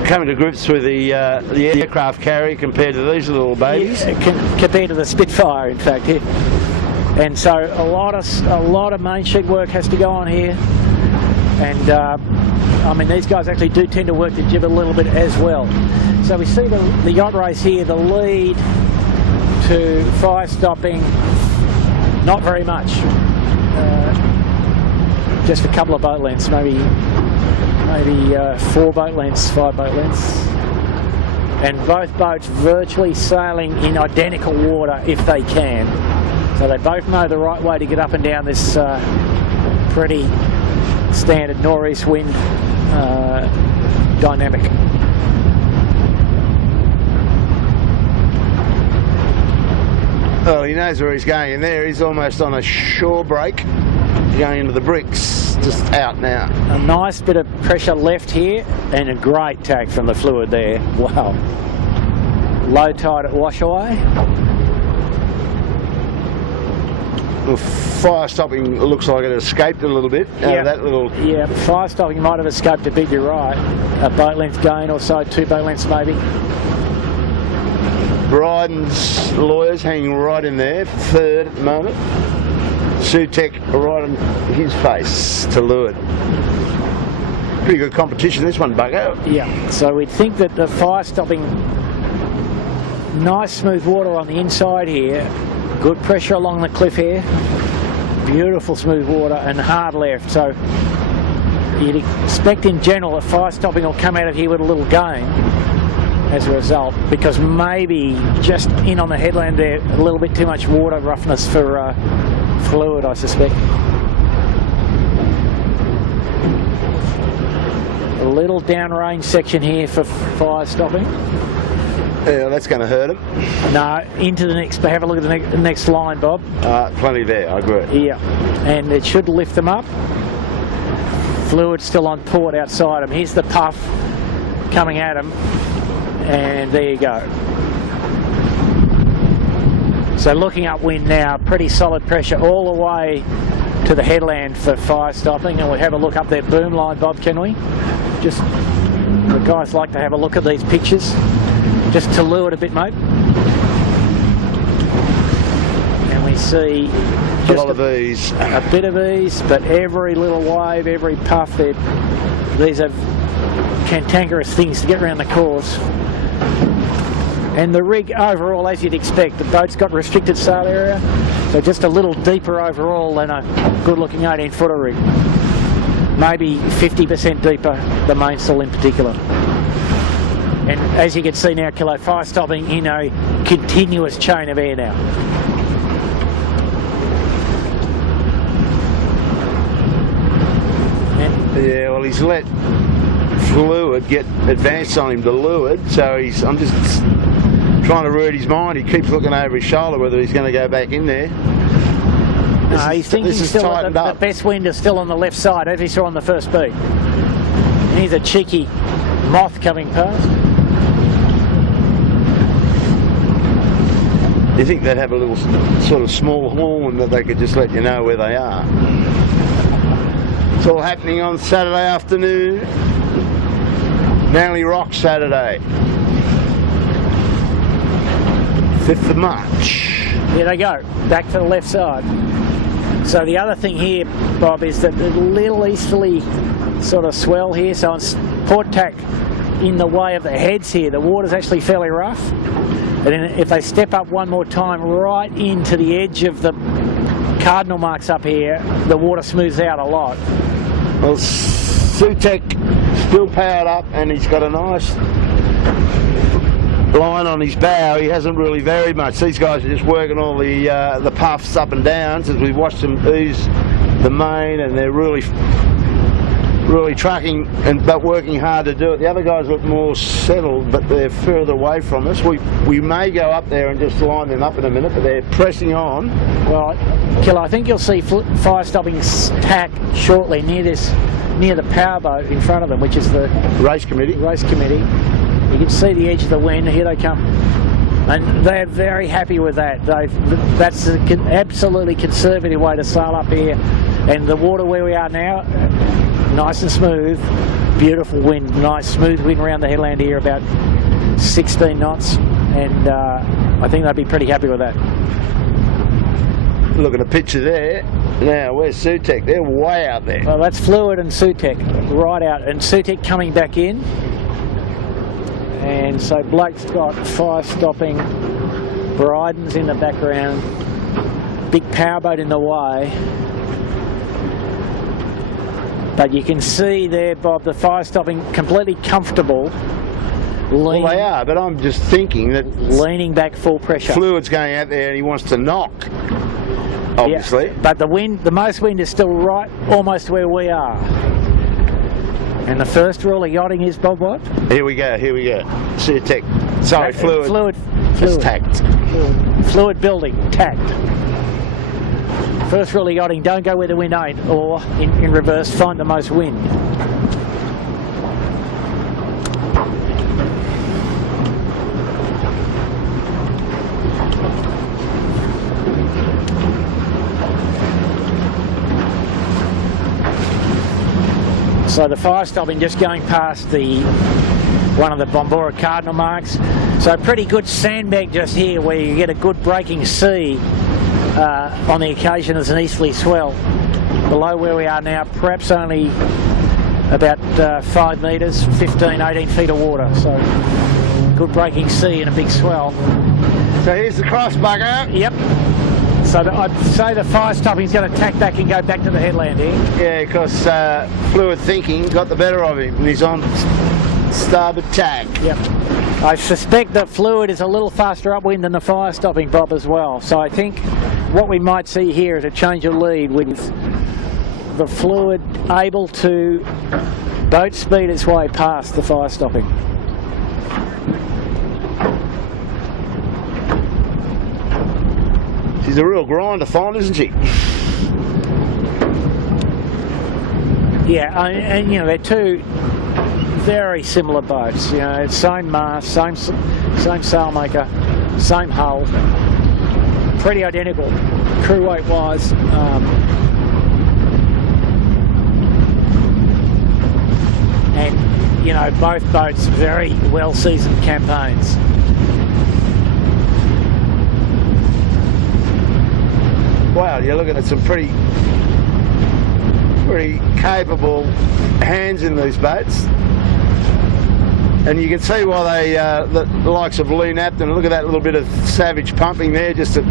coming to grips with the aircraft carrier compared to these little babies. Compared to the Spitfire, in fact. Yeah. And so a lot of main sheet work has to go on here, and I mean, these guys actually do tend to work the jib a little bit as well. So we see the yacht race here, the lead to fire stopping. Not very much, just a couple of boat lengths, maybe 4 boat lengths, 5 boat lengths, and both boats virtually sailing in identical water if they can. So they both know the right way to get up and down this pretty standard northeast wind dynamic. Oh, he knows where he's going in there. He's almost on a shore break, going into the bricks, just out now. A nice bit of pressure left here, and a great tack from the Fluid there. Wow. Low tide at Washaway. Well, fire stopping looks like it escaped a little bit out of that little... Yeah, fire stopping might have escaped a bit, you're right. A boat length gain or so, 2 boat lengths maybe. Bryden's lawyers hanging right in there, third at the moment. Sutek right on his face to leeward. Pretty good competition, this one, Bugger. Yeah, so we'd think that the fire stopping, nice smooth water on the inside here, good pressure along the cliff here, beautiful smooth water and hard left, so you'd expect in general that fire stopping will come out of here with a little gain as a result, because maybe just in on the headland there, a little bit too much water roughness for fluid, I suspect. A little downrange section here for fire stopping. Yeah, that's going to hurt him. No, into the next, have a look at the next line, Bob. Plenty there, I agree. Yeah, and it should lift them up. Fluid still on port outside him. Here's the puff coming at him, and there you go. So looking upwind now, pretty solid pressure all the way to the headland for fire stopping, and we'll have a look up that boom line, Bob, can we? Just, the guys like to have a look at these pictures, just to lure it a bit, mate. And we see just a lot of ease. A bit of ease, but every little wave, every puff, these are cantankerous things to get around the course. And the rig overall, as you'd expect, the boat's got restricted sail area, so just a little deeper overall than a good-looking 18-footer rig. Maybe 50% deeper, the mainsail in particular. And as you can see now, Kilo, fire stopping in a continuous chain of air now. Yeah, well, he's let fluid get advanced on him to leeward, so I'm just trying to read his mind. He keeps looking over his shoulder whether he's going to go back in there. He's thinking still the best wind is still on the left side, as he saw on the first beat. And here's a cheeky moth coming past. You think they'd have a little sort of small horn that they could just let you know where they are? It's all happening on Saturday afternoon. Manly Rock Saturday. 5th of March. Here they go, back to the left side. So the other thing here, Bob, is that the little easterly sort of swell here, so on port tack in the way of the heads here, the water's actually fairly rough. And then if they step up one more time right into the edge of the cardinal marks up here, the water smooths out a lot. Well, Sutek still powered up, and he's got a nice line on his bow. He hasn't really varied much. These guys are just working all the puffs up and downs as we watch them ease the main, and they're really trucking but working hard to do it. The other guys look more settled, but they're further away from us. We may go up there and just line them up in a minute, but they're pressing on. Well, Killer, I think you'll see fire stopping tack shortly near the powerboat in front of them, which is the race committee. You can see the edge of the wind. Here they come, and they're very happy with that. That's an absolutely conservative way to sail up here, and the water where we are now, nice and smooth, beautiful wind, nice smooth wind around the headland here, about 16 knots, and I think they'd be pretty happy with that. Look at the picture there. Now, where's Sutek? They're way out there. Well, that's Fluid and Sutek, right out, and Sutek coming back in. And so Blake's got fire stopping, Bryden's in the background, big powerboat in the way. But you can see there, Bob, the fire stopping completely comfortable. Well, they are, but I'm just thinking that leaning back full pressure. Fluid's going out there and he wants to knock, obviously. Yeah, but the most wind is still right almost where we are. And the first rule of yachting is, Bob, what? Here we go. Sutek. Sorry, Fluid. Fluid. It's tacked. Fluid building, tacked. First rule of yachting, don't go where the wind ain't, or in reverse, find the most wind. So the fire stopping just going past one of the Bombora cardinal marks. So pretty good sandbank just here where you get a good breaking sea on the occasion there's an easterly swell. Below where we are now, perhaps only about 5 metres, 15, 18 feet of water. So good breaking sea and a big swell. So here's the cross bugger. Yep. So I'd say the fire stopping's going to tack back and go back to the headland here. Yeah, because fluid thinking got the better of him and he's on starboard tack. Yep. I suspect that fluid is a little faster upwind than the fire stopping, Bob, as well. So I think what we might see here is a change of lead with the fluid able to boat speed its way past the fire stopping. She's a real grind to find, isn't she? Yeah, and you know, they're two very similar boats. You know, same mast, same sailmaker, same hull, pretty identical crew weight wise. And you know, both boats very well seasoned campaigns. Wow, you're looking at some pretty capable hands in these boats. And you can see why they, the likes of Lee Napton, look at that little bit of savage pumping there just to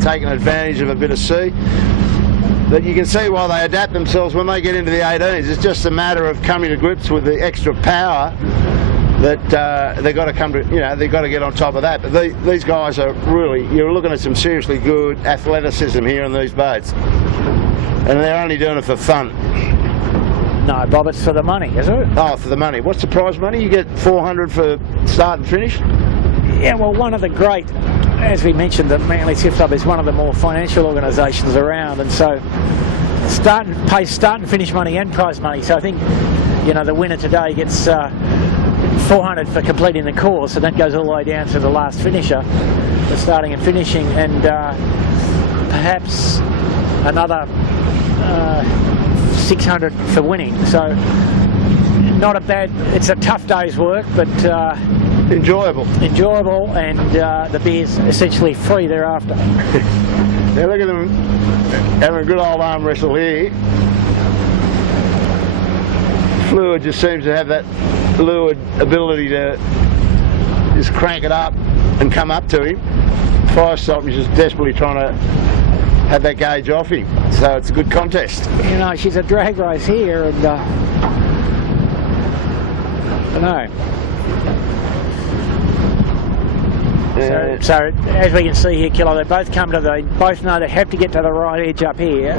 take advantage of a bit of sea. That you can see why they adapt themselves when they get into the 18s. It's just a matter of coming to grips with the extra power that they've got to come to, you know, they've got to get on top of that. But these guys are really, you're looking at some seriously good athleticism here in these boats. And they're only doing it for fun. No, Bob, it's for the money, isn't it? Oh, for the money. What's the prize money? You get 400 for start and finish? Yeah, well, one of the great, as we mentioned, the Manly Skiff Club is one of the more financial organisations around, and so start and finish money and prize money. So I think, you know, the winner today gets 400 for completing the course, and that goes all the way down to the last finisher for starting and finishing, and perhaps another 600 for winning. So not a bad, it's a tough day's work, but enjoyable, and the beer's essentially free thereafter. Now look at them having a good old arm wrestle here. Fluid just seems to have that fluid ability to just crank it up and come up to him. Fire stop is just desperately trying to have that gauge off him, so it's a good contest. You know, she's a drag race here, and I don't know. So as we can see here, Kilo, they both both know they have to get to the right edge up here.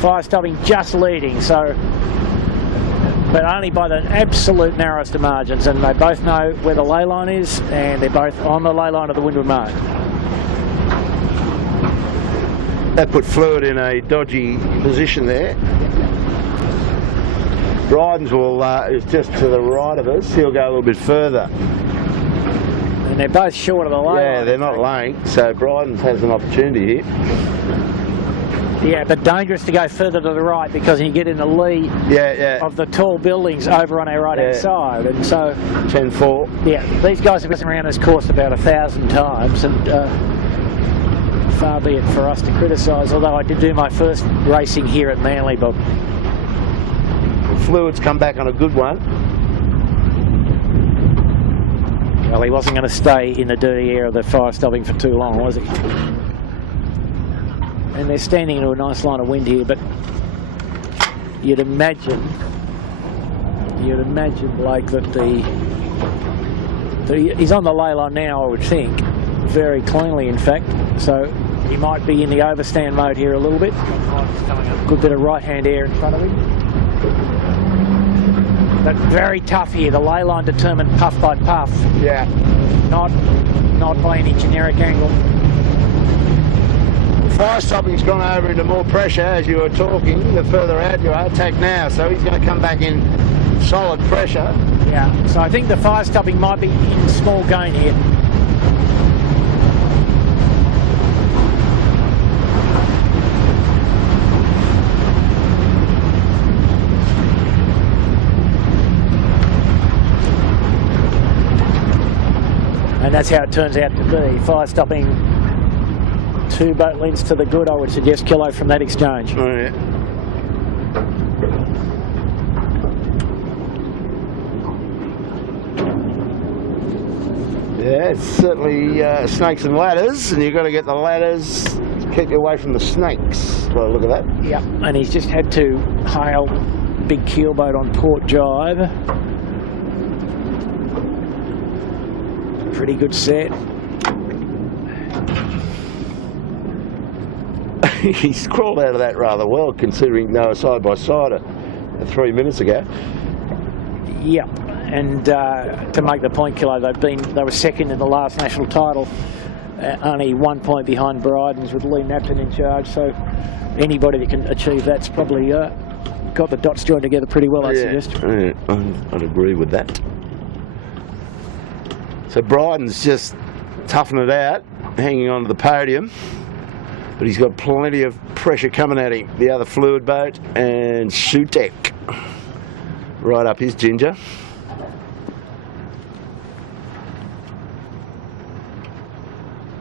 Fire stopping just leading, so, but only by the absolute narrowest of margins, and they both know where the ley line is, and they're both on the ley line of the Windward mark. That put Fluid in a dodgy position there. Bryden's is just to the right of us. He'll go a little bit further. And they're both short of the ley line. Yeah, they're not laying, so Bryden's has an opportunity here. Yeah, but dangerous to go further to the right because you get in the lee of the tall buildings over on our right-hand side. And so 10-4. Yeah, these guys have been around this course about 1,000 times, and far be it for us to criticise, although I did do my first racing here at Manly, Bob. Fluid's come back on a good one. Well, he wasn't going to stay in the dirty air of the fire stopping for too long, was he? And they're standing into a nice line of wind here, but you'd imagine, Blake, that he's on the ley line now, I would think, very cleanly, in fact. So he might be in the overstand mode here a little bit. Good bit of right-hand air in front of him. But very tough here. The ley line determined puff by puff. Yeah. Not by any generic angle. Fire stopping's gone over into more pressure as you were talking. The further out you are, tack now. So he's going to come back in solid pressure. Yeah. So I think the fire stopping might be in small gain here. And that's how it turns out to be. Fire stopping 2 boat lengths to the good, I would suggest, Kilo, from that exchange. Oh, yeah. Yeah, it's certainly snakes and ladders, and you've got to get the ladders to keep you away from the snakes. Well, look at that. Yep, and he's just had to hail big keelboat on port jibe. Pretty good set. He's crawled out of that rather well, considering they were side by side 3 minutes ago. Yep, and to make the point, Kilo, they were second in the last national title, only 1 point behind Bryden's with Lee Napton in charge. So anybody that can achieve that's probably got the dots joined together pretty well, I'd suggest. Yeah, I'd agree with that. So Bryden's just toughing it out, hanging on to the podium, but he's got plenty of pressure coming at him. The other fluid boat and Sutek right up his ginger.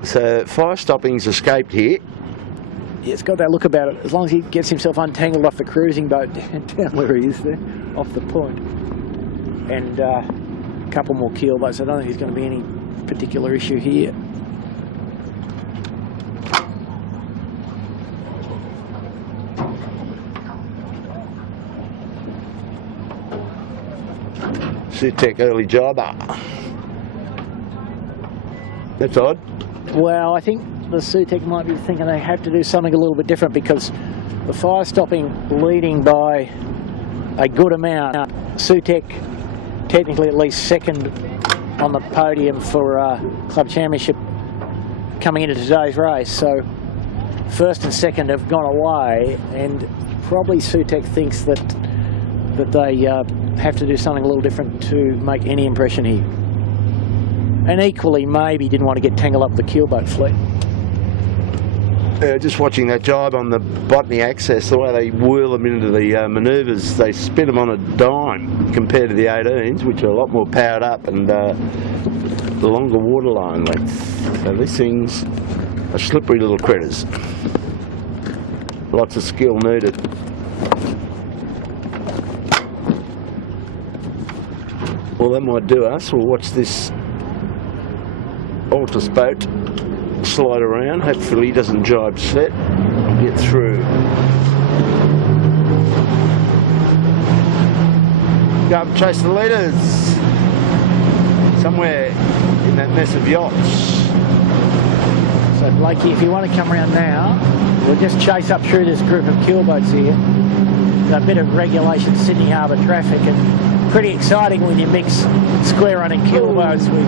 So fire stopping's escaped here. Yeah, it's got that look about it. As long as he gets himself untangled off the cruising boat down where he is there, off the point. And a couple more keel boats. I don't think there's going to be any particular issue here. Sutek early jobber. That's odd. Well, I think the Sutek might be thinking they have to do something a little bit different, because the fire stopping leading by a good amount. Sutek technically at least second on the podium for club championship coming into today's race. So first and second have gone away, and probably Sutek thinks that they have to do something a little different to make any impression here. And equally, maybe didn't want to get tangled up with the keelboat fleet. Just watching that jibe on the botany access, the way they wheel them into the manoeuvres, they spin them on a dime compared to the 18s, which are a lot more powered up and the longer waterline length. So these things are slippery little critters. Lots of skill needed. Well, that might do us. We'll watch this Altus boat slide around. Hopefully he doesn't jibe set and get through. Go up and chase the leaders. Somewhere in that mess of yachts. So Blakey, if you want to come around now, we'll just chase up through this group of keelboats here. A bit of regulation Sydney Harbour traffic, and pretty exciting when you mix square running keelboats with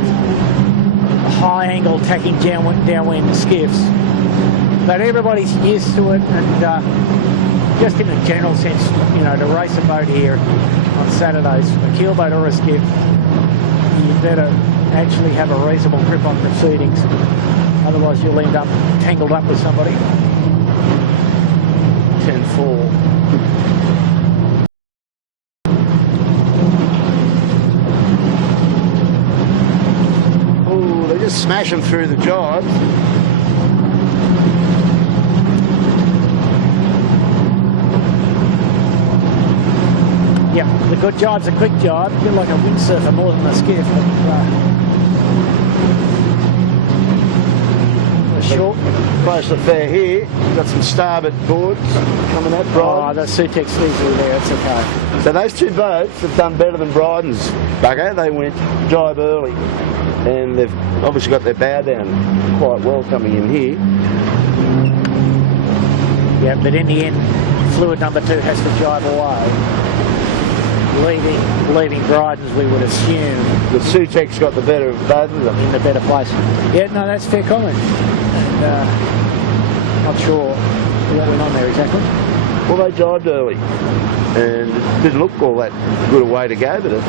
high angle tacking downwind skiffs. But everybody's used to it, and just in a general sense, you know, to race a boat here on Saturdays, a keelboat or a skiff, you better actually have a reasonable grip on proceedings. Otherwise you'll end up tangled up with somebody. 10-4. Just smash them through the jibes. Yep, the good jibe's a quick jibe, a bit like a windsurfer more than a skiff. Short. Close to fair here. Got some starboard boards coming out. Oh, the Sutek's easily there, it's okay. So those two boats have done better than Bryden's bugger. They went jibe early, and they've obviously got their bow down quite well coming in here. Yeah, but in the end, fluid number 2 has to jibe away, leaving Bryden's, we would assume. The Sutek's got the better of both of them. In the better place. Yeah, no, that's fair comment. And, not sure what went on there exactly. Well, they jibed early, and it didn't look all that good a way to go, but it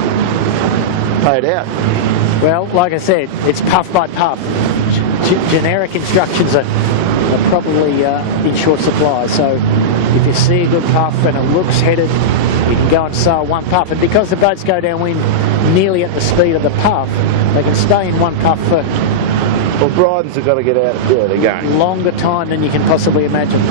paid out. Well, like I said, it's puff by puff. Generic instructions are probably in short supply. So if you see a good puff and it looks headed You can go and sail one puff, and because the boats go downwind nearly at the speed of the puff, they can stay in one puff for Well, Bryden's have got to get out. Yeah, they're going. longer time than you can possibly imagine.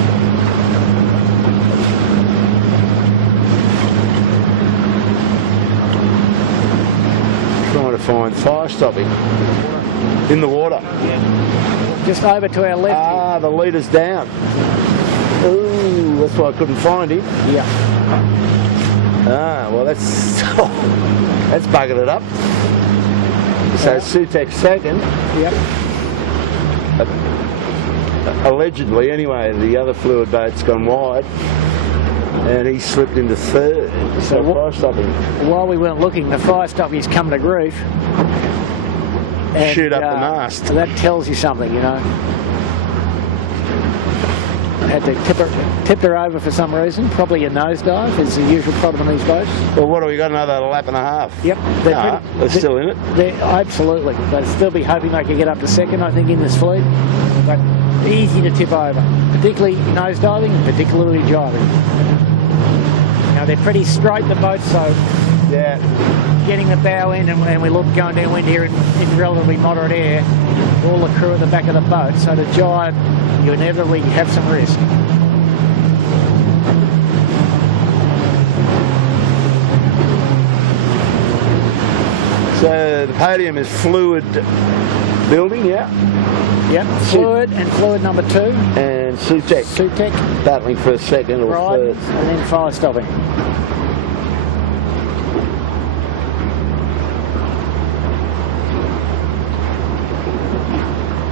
Trying to find fire stopping in the water. Just over to our left. Ah, the leader's down. Ooh, that's why I couldn't find him. Yeah. Ah, well, that's that's buggered it up. So Sutek's second. Yep. Allegedly, anyway, the other fluid boat's gone wide, and he slipped into third. So fire stopping. While we weren't looking, the fire stopping's come to grief. And, Shoot up the mast. That tells you something, you know. Had to tipped her over for some reason. Probably a nosedive is the usual problem on these boats. Well, what have we got? Another lap and a half. Yep. They're still in it. Absolutely. They'd still be hoping they could get up to second, I think, in this fleet. But easy to tip over, particularly nosediving, particularly driving. Now they're pretty straight, the boats, so Yeah. getting the bow in, and we look going downwind here in relatively moderate air, all the crew at the back of the boat, so to jibe, you inevitably have some risk. So the Podium is fluid building, yeah. Yep, fluid and fluid number 2. And Sutek Sutek, battling for a second or Bryden, third. and then fire stopping.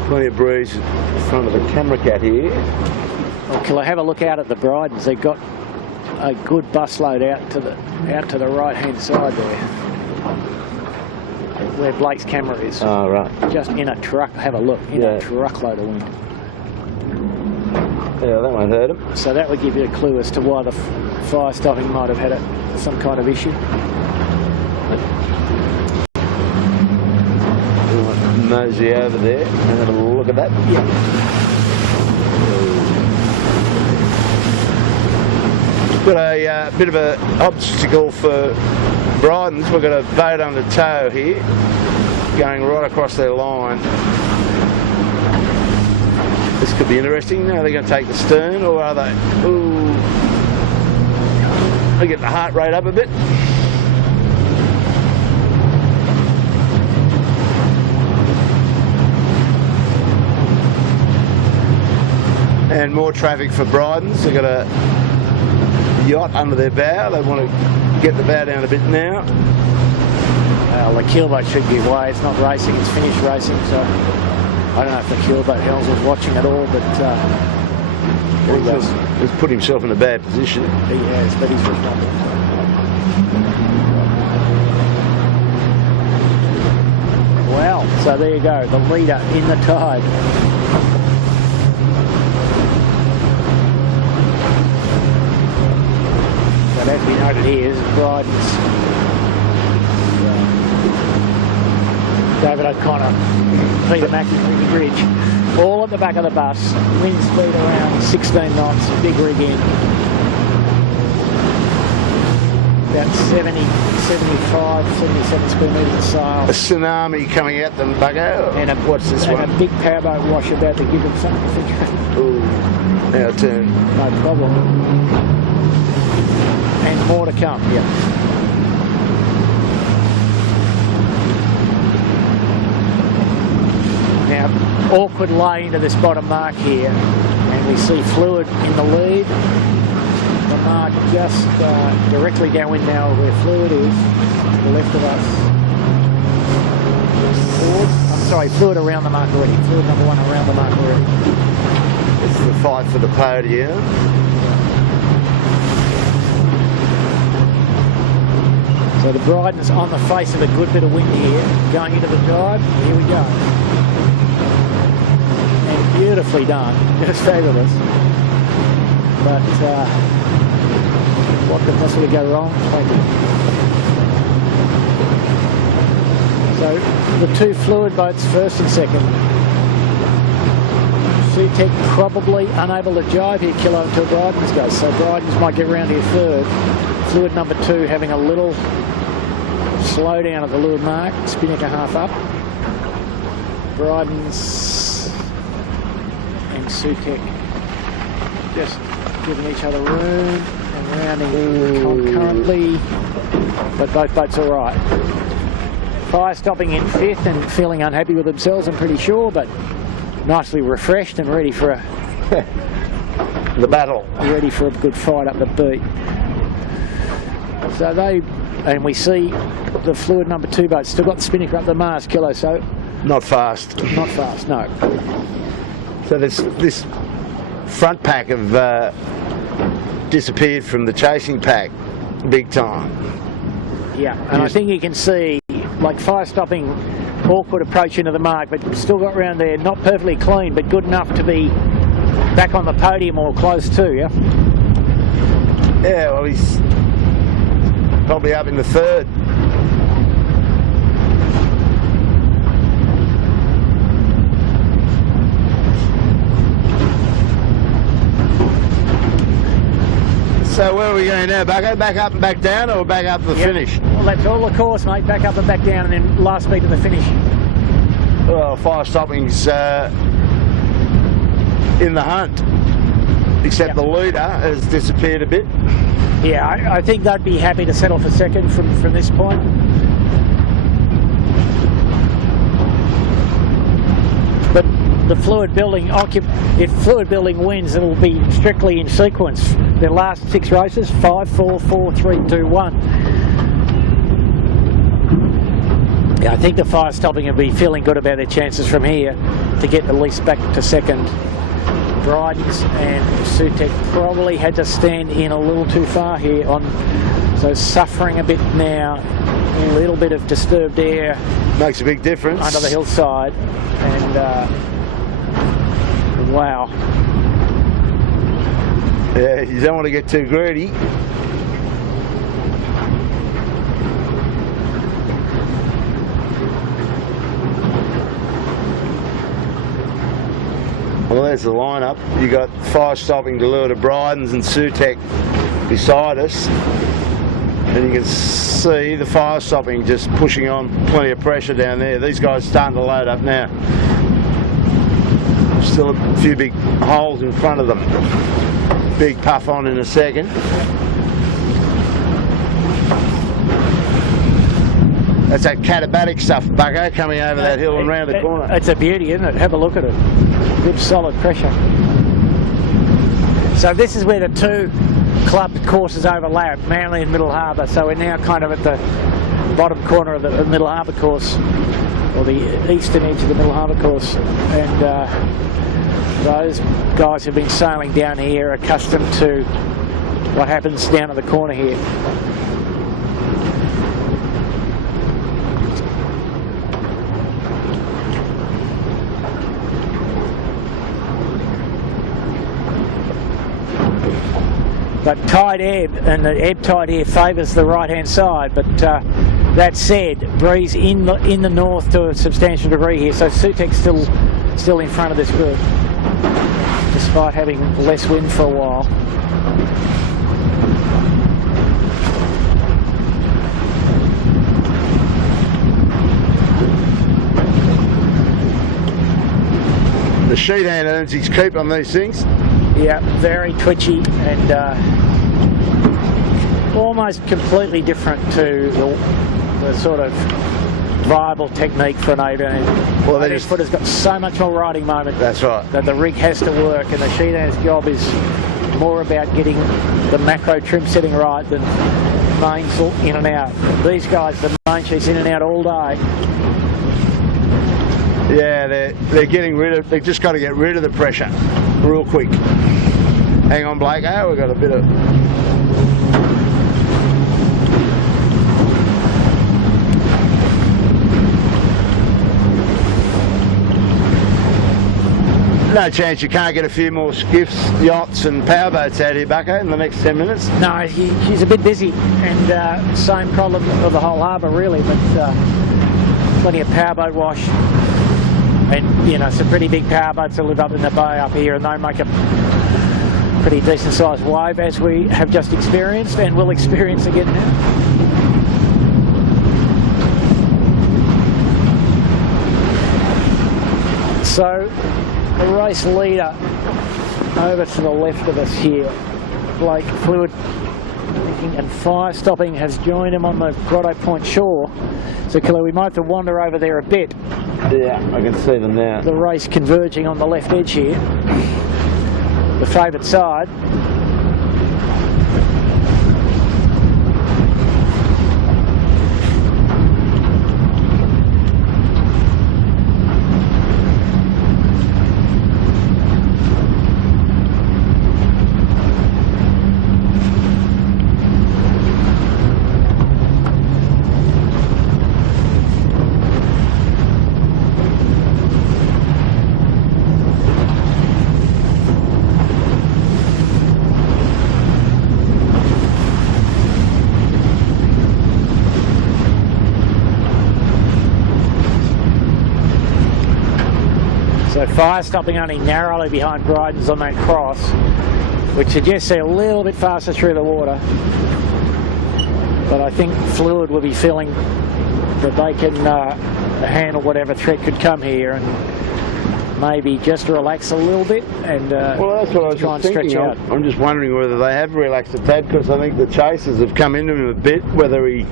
Plenty of breeze in front of the camera cat here. Well, can I have a look out at the Brydens? They've got a good busload out to the right hand side there, where Blake's camera is. Oh, right. Just in a truck. Have a look in a truckload of wind. Yeah, that won't hurt him. So that would give you a clue as to why the fire stopping might have had some kind of issue. We'll nosy over there and have a look at that. Yeah. Got a bit of an obstacle for Bryden's. We've got a boat under tow here, going right across their line. This could be interesting. Now they're going to take the stern, or are they? Ooh, they get the heart rate up a bit. And more traffic for Bryden's. They've got a yacht under their bow. They want to get the bow down a bit now. Well, the keelboat should give way. It's not racing, it's finished racing, so I don't know if the keelboat hells was watching at all, but He's put himself in a bad position. he has, but he's responded. Well, so there you go, the leader in the tide. But as we noted here, is Bryden's David O'Connor, Peter Mackey, Ricky Bridge, all at the back of the bus, wind speed around 16 knots, big rig in. About 70, 75, 77 square metres of sail. A tsunami coming at them, bugger. And What's this one? a big powerboat wash about to give them something to think of. Ooh, now turn. No problem. And more to come, yeah. Now, awkward lay into this bottom mark here, and we see fluid in the lead. The mark just directly downwind now where fluid is, to the left of us. Fluid around the mark already. Fluid number 1 around the mark already. It's the fight for the podium. So the Bryden's on the face of a good bit of wind here, going into the drive. Here we go. And beautifully done. Just fabulous. But what could possibly go wrong? So the two fluid boats, first and second. Sutek probably unable to jive here, Kilo, until Bryden's goes. So Bryden's might get round here third. Fluid number 2 having a little slowdown at the leeward mark. Spinnaker half up. Bryden's and Sutek just giving each other room and rounding concurrently. But both boats all right. Fire stopping in 5th and feeling unhappy with themselves, I'm pretty sure, but nicely refreshed and ready for the battle. Ready for a good fight up the beat. So and we see the fluid number 2 boat still got the spinnaker up the mast, Kilo, so not fast. Not fast, no. So this front pack have disappeared from the chasing pack big time. Yeah, and I think you can see like fire stopping, awkward approach into the mark, but still got round there, not perfectly clean, but good enough to be back on the podium or close to, yeah? Yeah, well, he's probably up in the 3rd. So where are we going now, Bucko? Back up and back down, or back up to the finish? Well, that's all the course, mate. Back up and back down, and then last beat to the finish. Well, fire stopping's in the hunt, except the leader has disappeared a bit. Yeah, I think they'd be happy to settle for second from this point. But the fluid building, if fluid building wins, it will be strictly in sequence. The last 6 races, 5, 4, 4, 3, 2, 1. Yeah, I think the fire stopping will be feeling good about their chances from here to get at least back to second. Bryden's and Sutek probably had to stand in a little too far here so suffering a bit now. A little bit of disturbed air. Makes a big difference. Under the hillside. And wow. Yeah, you don't want to get too greedy. Well, there's the lineup. You got fire stopping to lure to Bryden's and Sutek beside us. And you can see the fire stopping just pushing on plenty of pressure down there. These guys starting to load up now. Still a few big holes in front of them. Big puff on in a second. That's that catabatic stuff, Bucko, coming over that hill and round the corner. It's a beauty, isn't it? Have a look at it. Good solid pressure. So this is where the 2 club courses overlap, Manly and Middle Harbour. So we're now kind of at the bottom corner of the Middle Harbour course, or the eastern edge of the Middle Harbour course. And those guys have been sailing down here, accustomed to what happens down at the corner here. But tide ebb, and the ebb tide here favours the right-hand side. But that said, breeze in the north to a substantial degree here. So Sutek's still in front of this group, despite having less wind for a while. The sheet hand earns his keep on these things. Yeah, very twitchy and almost completely different to the sort of viable technique for an 18. Well, this footer's got so much more riding moment. That's right. That the rig has to work, and the sheet hand's job is more about getting the macro trim setting right than mains in and out. These guys, the main sheet's in and out all day. Yeah, they're getting rid of. They've just got to get rid of the pressure real quick. Hang on, Blake. Oh, we've got a bit of. No chance you can't get a few more skiffs, yachts and powerboats out here, Bucko, in the next 10 minutes? No, she's a bit busy, and same problem of the whole harbour really, but plenty of powerboat wash. And, you know, some pretty big power boats that live up in the bay up here, and they make a pretty decent sized wave, as we have just experienced and will experience again now. So the race leader over to the left of us here, Blake Fluid and Fire Stopping has joined him on the Grotto Point shore. So Kilo, we might have to wander over there a bit. Yeah, I can see them now. The race converging on the left edge here, the favoured side. So Fire Stopping only narrowly behind Bryden's on that cross, which suggests they're a little bit faster through the water. But I think Fluid will be feeling that they can handle whatever threat could come here, and maybe just relax a little bit and well, that's what I was try and just stretch thinking. out. I'm just wondering whether they have relaxed a tad, because I think the chasers have come into him a bit, whether he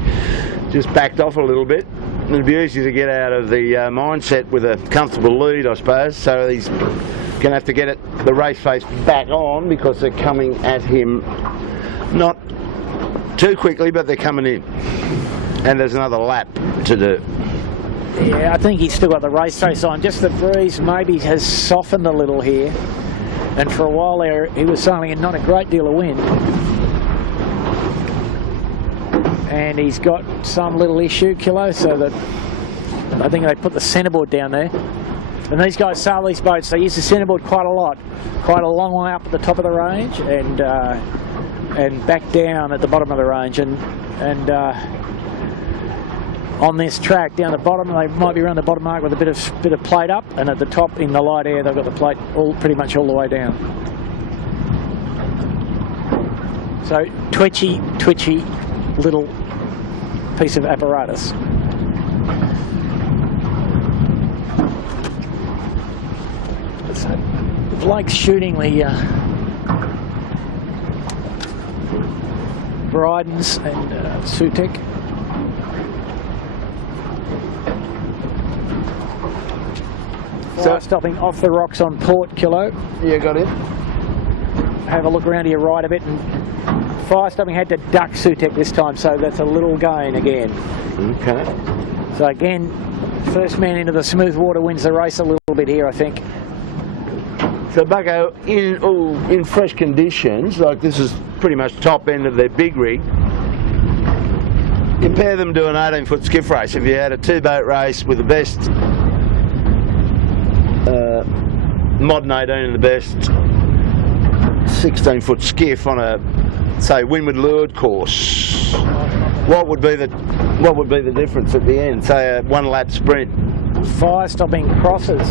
just backed off a little bit. It'd be easy to get out of the mindset with a comfortable lead, I suppose, so he's going to have to get the race face back on, because they're coming at him not too quickly, but they're coming in, and there's another lap to do. Yeah, I think he's still got the race face on. Just the breeze maybe has softened a little here, and for a while there he was sailing in not a great deal of wind. And he's got some little issue, Kilo, so that I think they put the centreboard down there. And these guys sail these boats, they use the centreboard quite a lot, quite a long way up at the top of the range and back down at the bottom of the range. And on this track down the bottom, they might be around the bottom mark with a bit of plate up, and at the top in the light air they've got the plate pretty much all the way down. So twitchy little piece of apparatus. So Blake's shooting the Brydens and Sutek. So stopping off the rocks on port, Kilo. Yeah, got it. Have a look around to your right a bit, and Fire Stopping had to duck Sutek this time, so that's a little gain again. Okay. So again, first man into the smooth water wins the race a little bit here, I think. So Bucko, in fresh conditions, like this is pretty much top end of their big rig, compare them to an 18-foot skiff race. If you had a two-boat race with the best modern 18 and the best 16-foot skiff on a, say, Windward lured course, what would be the difference at the end? Say a one-lap sprint. Fire Stopping crosses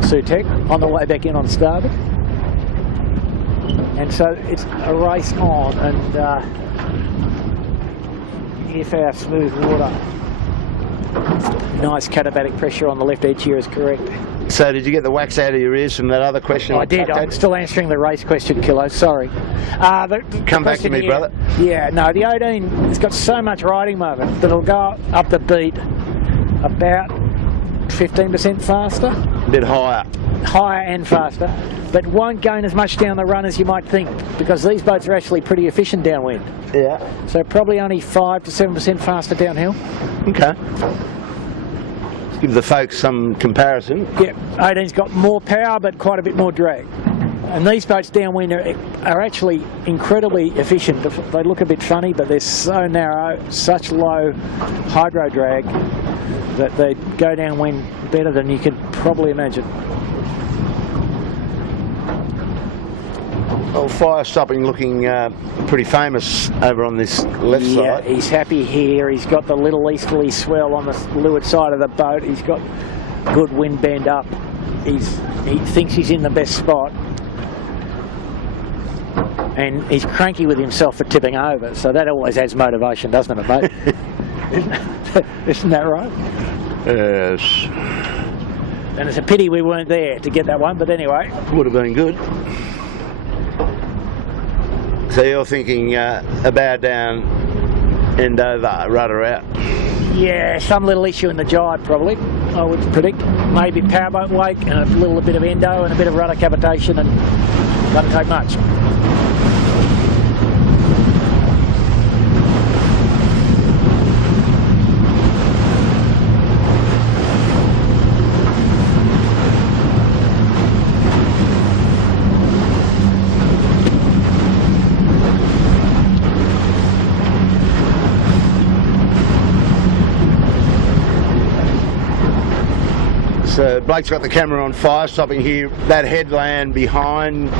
Sutek on the way back in on starboard, and so it's a race on. And if our smooth water, nice catabatic pressure on the left edge here is correct. So did you get the wax out of your ears from that other question? I did. I'm still answering the race question, Kilo. Sorry. Come back to me, brother. Yeah, no, the 18 has got so much riding moment that it'll go up the beat about 15% faster. A bit higher. Higher and faster, but won't gain as much down the run as you might think, because these boats are actually pretty efficient downwind. Yeah. So probably only 5 to 7% faster downhill. Okay. Give the folks some comparison. Yeah, 18's got more power but quite a bit more drag. And these boats downwind are actually incredibly efficient. They look a bit funny, but they're so narrow, such low hydro drag, that they go downwind better than you could probably imagine. Well, Fire Stopping looking pretty famous over on this left side. Yeah, he's happy here. He's got the little easterly swell on the leeward side of the boat. He's got good wind bend up. He thinks he's in the best spot. And he's cranky with himself for tipping over, so that always adds motivation, doesn't it, mate? Isn't that right? Yes. And it's a pity we weren't there to get that one, but anyway. Would have been good. So you're thinking a bow down, end over, rudder out? Yeah, some little issue in the jibe probably, I would predict. Maybe powerboat wake and a little bit of endo and a bit of rudder cavitation, and doesn't take much. So Blake's got the camera on fire stopping here. That headland behind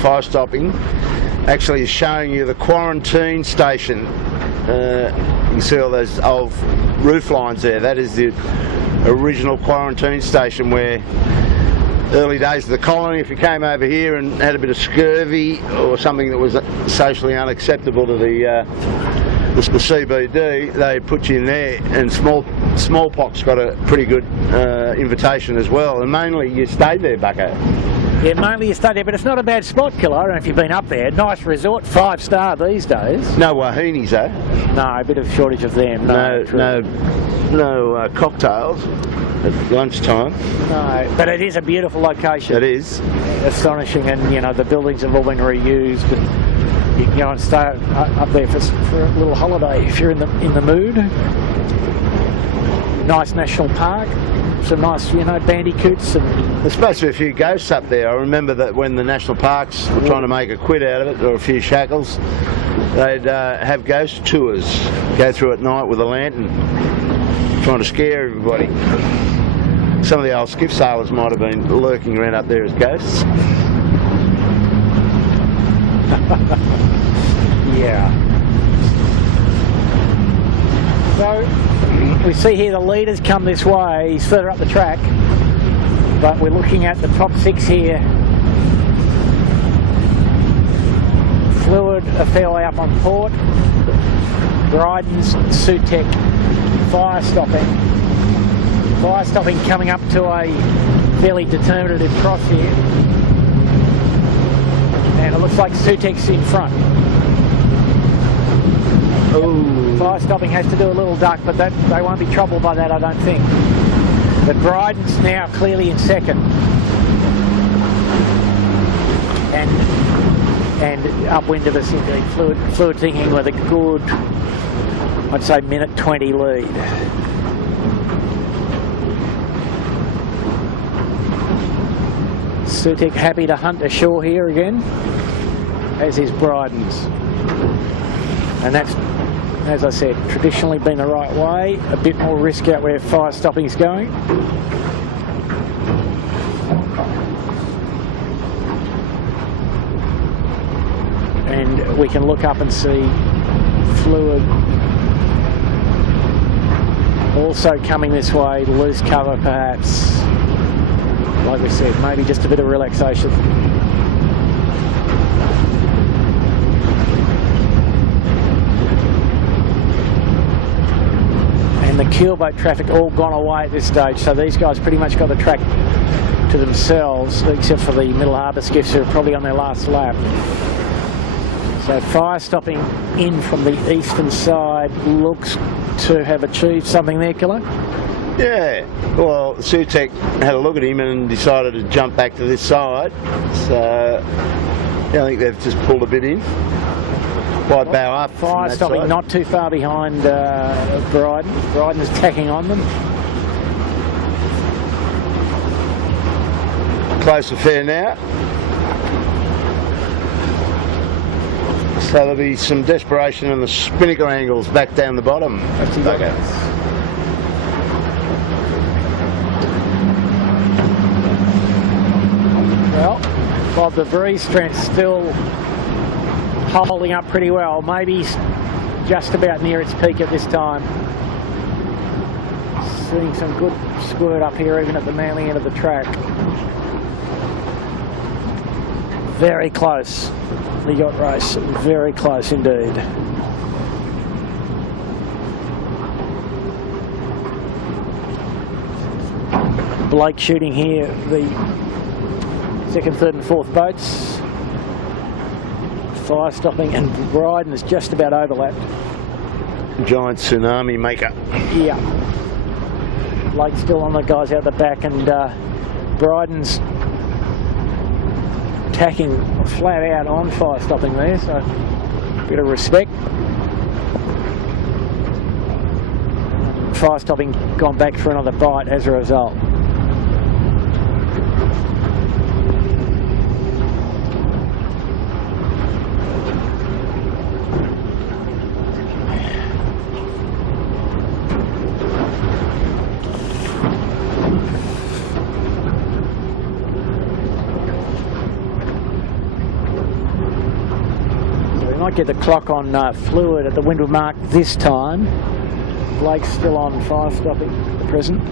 fire stopping actually is showing you the quarantine station. You can see all those old roof lines there. That is the original quarantine station where early days of the colony, if you came over here and had a bit of scurvy or something that was socially unacceptable to the CBD, they put you in there, and smallpox got a pretty good invitation as well, and mainly you stayed there, Bucko. Yeah, mainly you stayed there, but it's not a bad spot, Killer. I don't know if you've been up there. Nice resort, 5-star these days. No wahinis, eh? No, a bit of shortage of them. No cocktails at lunchtime. No, but it is a beautiful location. It is. Astonishing, and you know, the buildings have all been reused. And you can go and stay up there for a little holiday if you're in the mood. Nice national park, some nice, you know, bandicoots. And there's supposed to be a few ghosts up there. I remember that when the national parks were trying to make a quid out of it, or a few shackles, they'd have ghost tours, go through at night with a lantern, trying to scare everybody. Some of the old skiff sailors might have been lurking around up there as ghosts. Yeah. So we see here the leaders come this way. He's further up the track, but we're looking at the top 6 here. Fluid a fair way up on port. Bryden's, Sutek, fire stopping. Fire stopping coming up to a fairly determinative cross here. And it looks like Sutek's in front. Ooh. Fire stopping has to do a little duck, but they won't be troubled by that, I don't think. But Bryden's now clearly in second. And upwind of us indeed. Fluid thinking with a good, I'd say, minute 20 lead. Sutek happy to hunt ashore here again, as is Bryden's. And that's, as I said, traditionally been the right way. A bit more risk out where fire stopping's going. And we can look up and see Fluid also coming this way, loose cover perhaps. Like we said, maybe just a bit of relaxation. And the keelboat traffic all gone away at this stage, so these guys pretty much got the track to themselves, except for the middle harbour skiffs who are probably on their last lap. So fire stopping in from the eastern side looks to have achieved something there, Killer. Yeah, well, Sutek had a look at him and decided to jump back to this side. So yeah, I think they've just pulled a bit in. Quite bow up. Fire stopping side. Not too far behind Bryden. Bryden's tacking on them. Close affair now. So there'll be some desperation in the spinnaker angles back down the bottom. Okay. Well, Bob, the breeze strength's still holding up pretty well. Maybe just about near its peak at this time. seeing some good squirt up here, even at the Manly end of the track. Very close, the yacht race, very close indeed. Blake shooting here the second, third and fourth boats. Fire stopping, and Bryden's just about overlapped. Giant tsunami maker. Yeah. Blake's still on the guys out the back, and Bryden's tacking flat out on fire stopping there, so a bit of respect. Fire stopping gone back for another bite as a result. Might get the clock on fluid at the Windward mark this time. Blake's still on fire stopping at the present,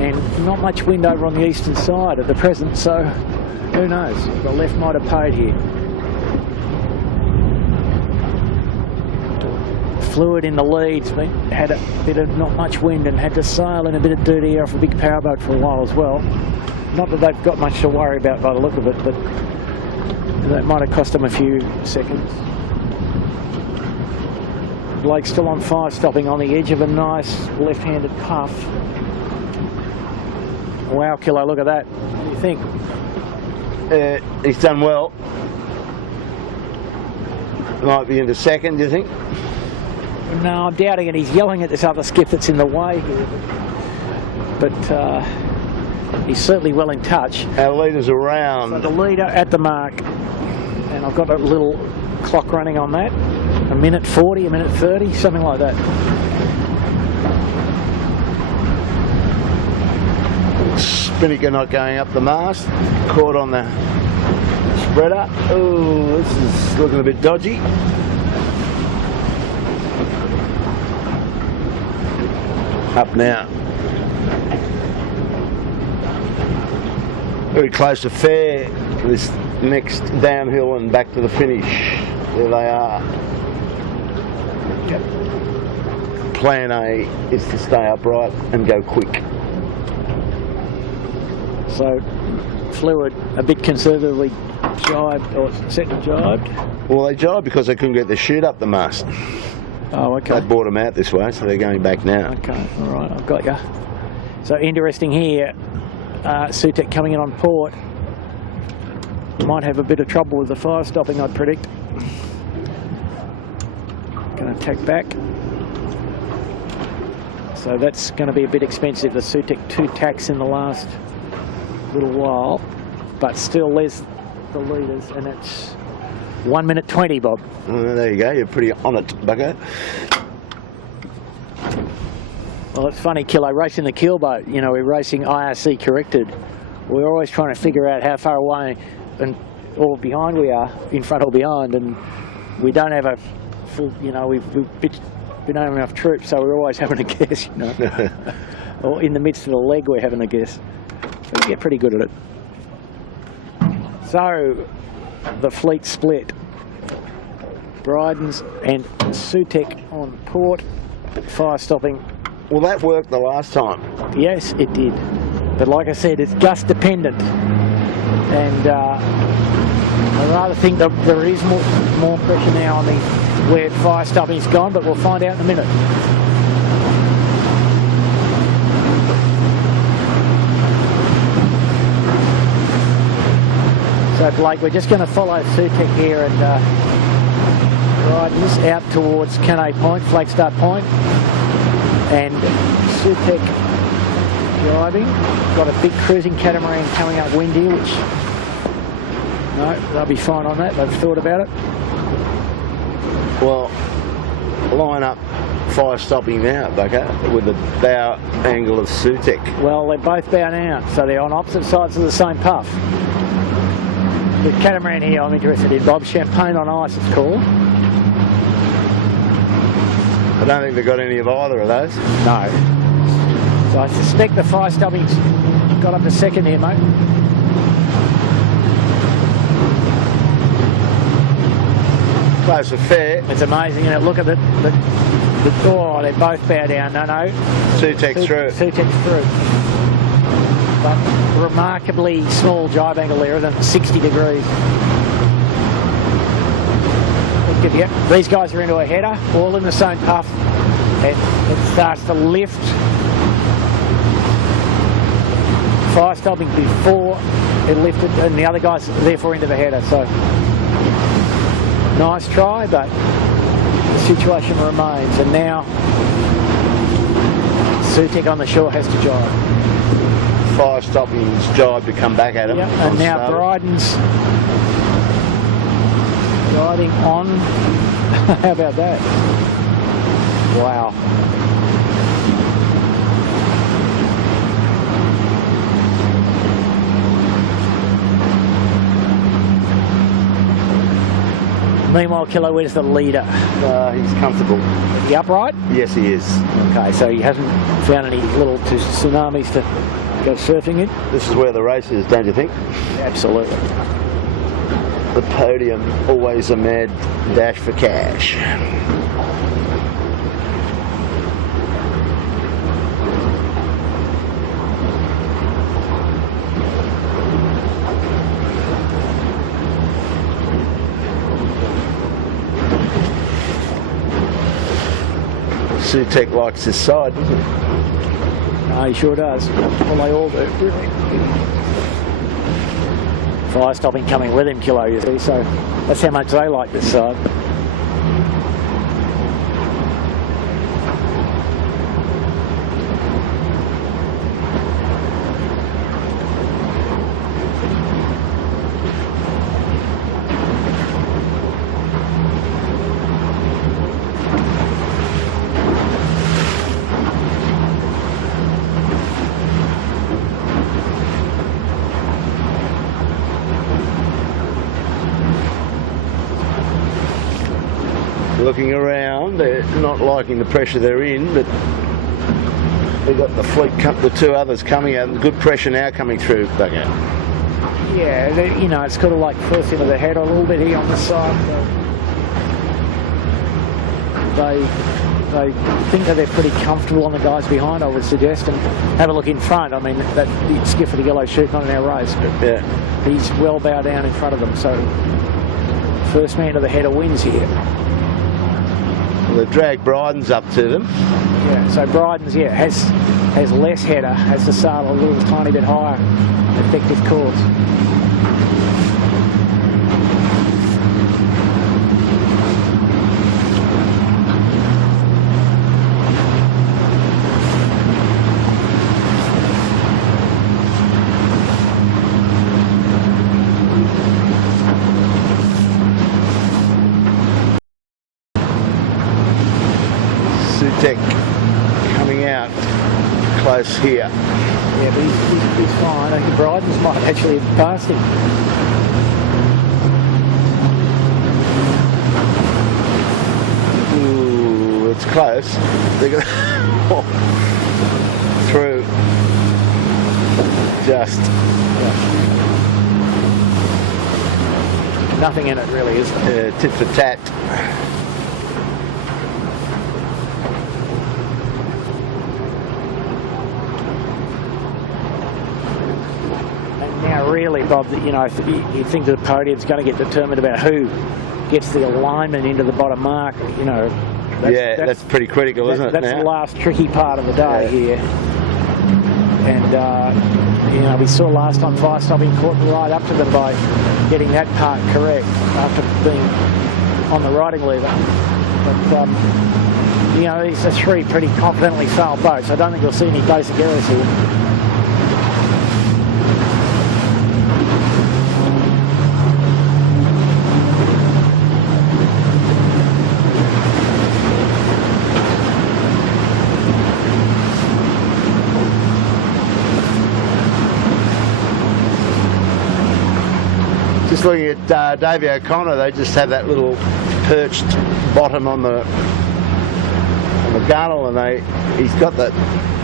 and not much wind over on the eastern side at the present, so who knows, the left might have paid here. Fluid in the leads, but had a bit of not much wind and had to sail in a bit of dirty air off a big powerboat for a while as well. Not that they've got much to worry about by the look of it, but that might have cost them a few seconds. Blake's still on fire stopping on the edge of a nice left-handed puff. Wow, Kilo, look at that. What do you think? He's done well. Might be into second, do you think? No, I'm doubting it. He's yelling at this other skiff that's in the way here. But he's certainly well in touch. Our leader's around. So the leader at the mark. And I've got a little clock running on that. A minute 40, a minute 30, something like that. Spinnaker not going up the mast. Caught on the spreader. Oh, this is looking a bit dodgy. Up now. Very close to fair. This next downhill and back to the finish. There they are. Plan A is to stay upright and go quick. So fluid a bit conservatively jibed, or set and jibed. Well, they jibed because they couldn't get the chute up the mast. Oh, okay. They brought them out this way, so they're going back now. Okay, all right, I've got you. So interesting here, Sutek coming in on port. Might have a bit of trouble with the fire stopping, I'd predict. Going to tack back. So that's going to be a bit expensive. The Sutek 2 tacks in the last little while, but still there's the leaders, and it's 1 minute 20, Bob. There you go, you're pretty on it, Bucko. Well, it's funny, Kilo, racing the keelboat, you know, we're racing IRC corrected. We're always trying to figure out how far away and or behind we are, in front or behind, and we don't have a full, you know, we don't have enough troops, so we're always having a guess, you know. Or in the midst of the leg, we're having a guess. So we get pretty good at it. So, the fleet split. Bryden's and Sutek on port, fire stopping. Well, that worked the last time. Yes, it did. But like I said, it's gust dependent. And I rather think that there is more pressure now on where fire stopping's gone, but we'll find out in a minute. So Blake, we're just going to follow Sutek here and ride this out towards Canay Point, Flagstaff Point, and Sutek driving. Got a big cruising catamaran coming up wind here, which no, they'll be fine on that. They've thought about it. Well, line up fire stopping now, Bucko, with the bow angle of Sutek. Well, they're both bow now, so they're on opposite sides of the same puff. The catamaran here I'm interested in, Bob. Champagne on ice, it's called. I don't think they've got any of either of those. No. So I suspect the fire stopping's got up to second here, mate. Close and fair. It's amazing, isn't it? Look at the door. They both bow down. No. Sutek's through. Sutek's through. But remarkably small jibe angle there, isn't it? 60 degrees. Yep. These guys are into a header, all in the same puff. It starts to lift. Fire stopping before it lifted, and the other guys therefore into the header. So nice try, but the situation remains. And now Sutek on the shore has to jibe. Fire stopping's jibe to come back at him. Yep. And now Bryden's riding on. How about that? Wow. Meanwhile, Kilo, where's the leader? He's comfortable. Is he upright? Yes, he is. Okay, so he hasn't found any little tsunamis to go surfing in? This is where the race is, don't you think? Absolutely. The Podium, always a mad dash for cash. Sutek likes his side, doesn't he? No, he sure does. Well, they all do, really. Fire stopping coming with him, Kilo, you see, so that's how much they like this side. Looking around, they're not liking the pressure they're in, but they've got the fleet, the two others coming out, and good pressure now coming through back out. Yeah, you know, it's kind of like first into the head a little bit here on the side. They think that they're pretty comfortable on the guys behind, I would suggest, and have a look in front. I mean, that skiff of the yellow chute, not in our race, but yeah, he's well bow down in front of them, so first man to the header wins here. Well, they've dragged Bryden's up to them. Yeah, so Bryden's, yeah, has less header, has to sail a little tiny bit higher effective course. Sutek coming out close here. Yeah, but he's fine. I think Bryden's might actually have passed him. Ooh, it's close. They're going through. Just nothing in it really, is there? tit for tat. Now really, Bob, you know, you think the podium's going to get determined about who gets the alignment into the bottom mark, you know. That's pretty critical, isn't it? That's the last tricky part of the day here. And, you know, we saw last time fire stopping caught right up to them by getting that part correct after being on the riding lever. But, you know, these are three pretty confidently sailed boats. I don't think you'll see any basic errors here. Just looking at Davey O'Connor, they just have that little perched bottom on the a gunnel, and he's got the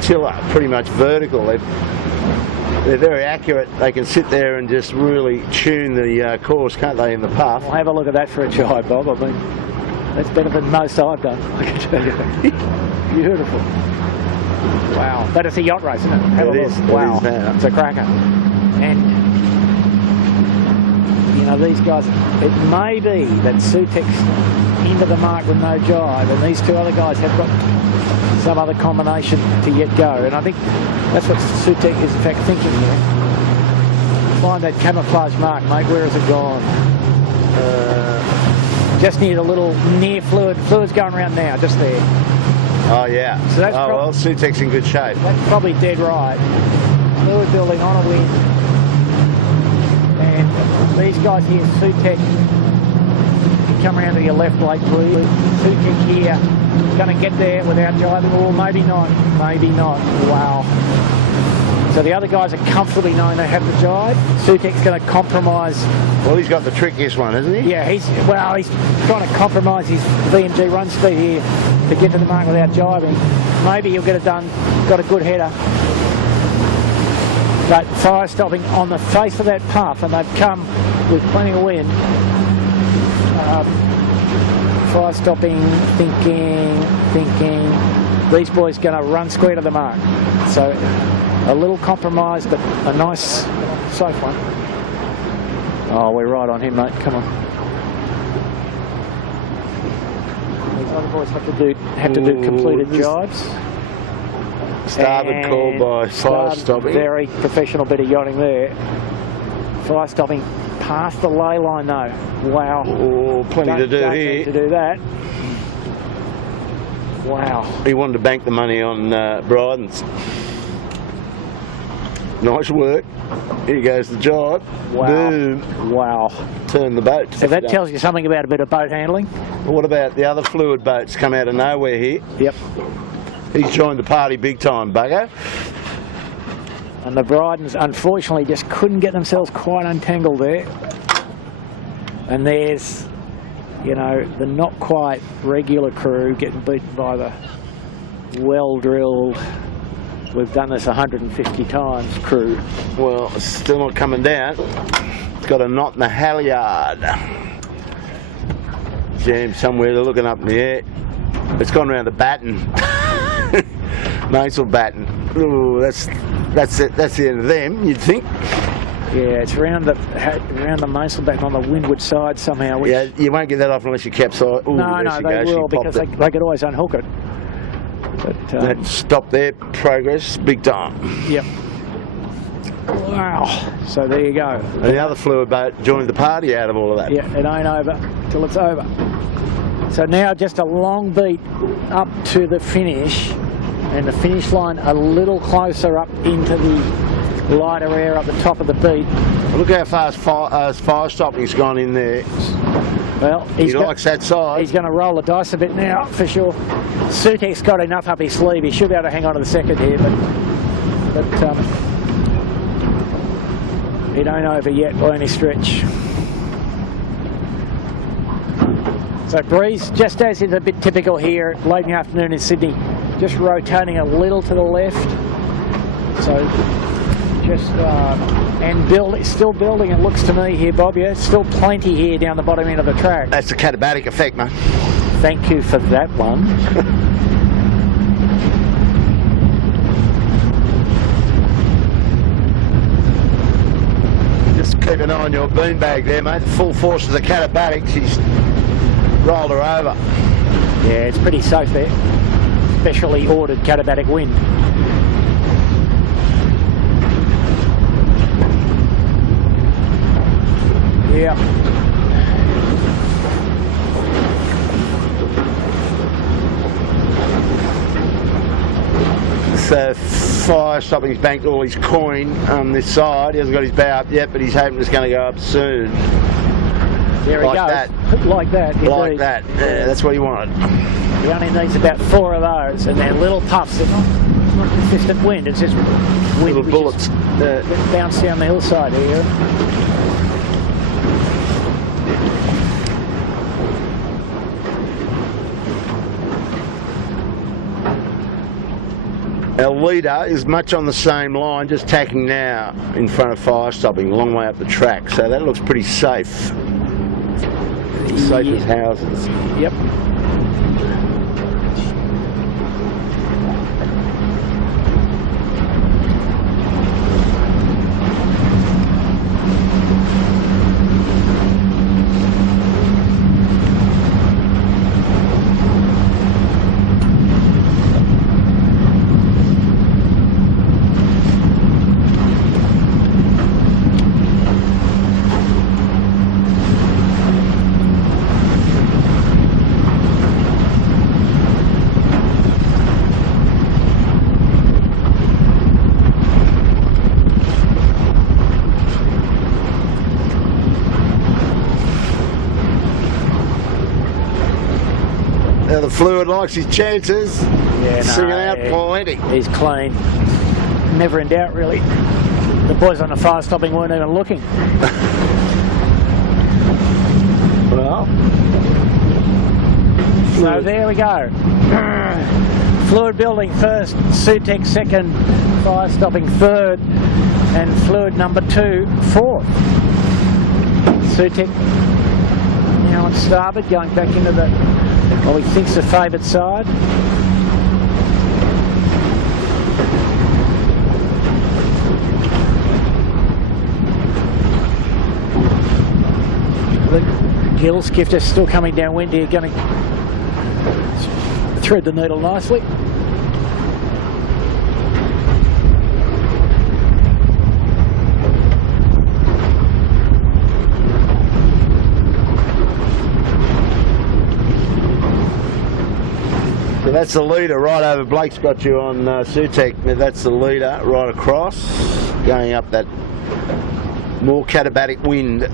tiller pretty much vertical. They're very accurate. They can sit there and just really tune the course, can't they, in the puff? I'll have a look at that for a jibe, Bob. I mean, that's better than most I've done, I can tell you. Beautiful. Wow. That is a yacht race, isn't it? Have a look. Wow. It is now. It's a cracker. And, you know, these guys, it may be that Sutek's into the mark with no jibe, and these two other guys have got some other combination to yet go. And I think that's what Sutek is in fact thinking here. Find that camouflage mark, mate. Where has it gone? Just near the little near fluid. Fluid's going around now, just there. Oh, yeah. So that's well, Sutek's in good shape. That's probably dead right. Fluid building on a wind. And these guys here, Sutek, come around to your left, Blake, please. Sutek here, going to get there without jibing, or maybe not. Maybe not. Wow. So the other guys are comfortably known they have the jibe. Sutek's going to compromise. Well, he's got the trickiest one, isn't he? Yeah, he's trying to compromise his VMG run speed here to get to the mark without jibing. Maybe he'll get it done. Got a good header. But fire stopping on the face of that puff, and they've come with plenty of wind. Fire stopping, thinking. These boys going to run square to the mark. So a little compromise, but a nice, safe one. Oh, we're right on him, mate. Come on. These other boys have to do completed jibes. Starboard call by fire stopping. Very professional bit of yachting there. Fire stopping past the ley line though. Wow. Oh, plenty to do don't here. Need to do that. Wow. He wanted to bank the money on Bryden's. Nice work. Here goes the jibe. Wow. Boom. Wow. Turn the boat. So that tells you something about a bit of boat handling. What about the other fluid boats come out of nowhere here? Yep. He's joined the party big time, bugger. And the Brydens unfortunately just couldn't get themselves quite untangled there. And there's, you know, the not quite regular crew getting beaten by the well-drilled, we've done this 150 times crew. Well, it's still not coming down. It's got a knot in the halyard. Jammed somewhere, they're looking up in the air. It's gone around the batten. Mainsail batten. Ooh, that's it. That's the end of them, you'd think. Yeah, it's around the mainsail batten on the windward side somehow. Which, yeah, you won't get that off unless you capsize. Ooh, no, she they goes. will, because they could always unhook it. But that stopped their progress big time. Yep. Wow. So there you go. And the other fluid boat joined the party out of all of that. Yeah, it ain't over till it's over. So now just a long beat up to the finish, and the finish line a little closer up into the lighter air up the top of the beat. Look how fast fire stopping's gone in there. Well, he likes that side. He's going to roll the dice a bit now, for sure. Sutek's got enough up his sleeve. He should be able to hang on to the second here, but it ain't over yet by any stretch. So breeze, just as is a bit typical here late in the afternoon in Sydney, just rotating a little to the left. So just and still building, it looks to me here, Bob. Yeah, still plenty here down the bottom end of the track. That's the catabatic effect, mate. Thank you for that one. Just keep an eye on your beanbag there, mate. The full force of the catabatic, she's rolled her over. Yeah, it's pretty safe there. Specially ordered catabatic wind. Yeah. So fire stopping's banked all his coin on this side. He hasn't got his bow up yet, but he's hoping it's going to go up soon. There he like goes. That. Like that. Indeed. Like that. Yeah, that's what he wanted. He only needs about 4 of those, and they're little puffs. It's not consistent wind. It's just wind. Little bullets. That bounce down the hillside here. Our leader is much on the same line, just tacking now in front of fire stopping, a long way up the track. So that looks pretty safe. Safe as houses. Yep. Now the Fluid likes his chances. Yeah, Singing out plenty. He's clean. Never in doubt, really. The boys on the fire stopping weren't even looking. Well, so there we go. Fluid building first, Sutek second, fire stopping third, and Fluid number 2 fourth. Sutek now on starboard, going back into the, well, he thinks the favoured side. The gill skiffs still coming downwind here, going to thread the needle nicely. so that's the leader right over. Blake's got you on Sutek. That's the leader right across, going up that more katabatic wind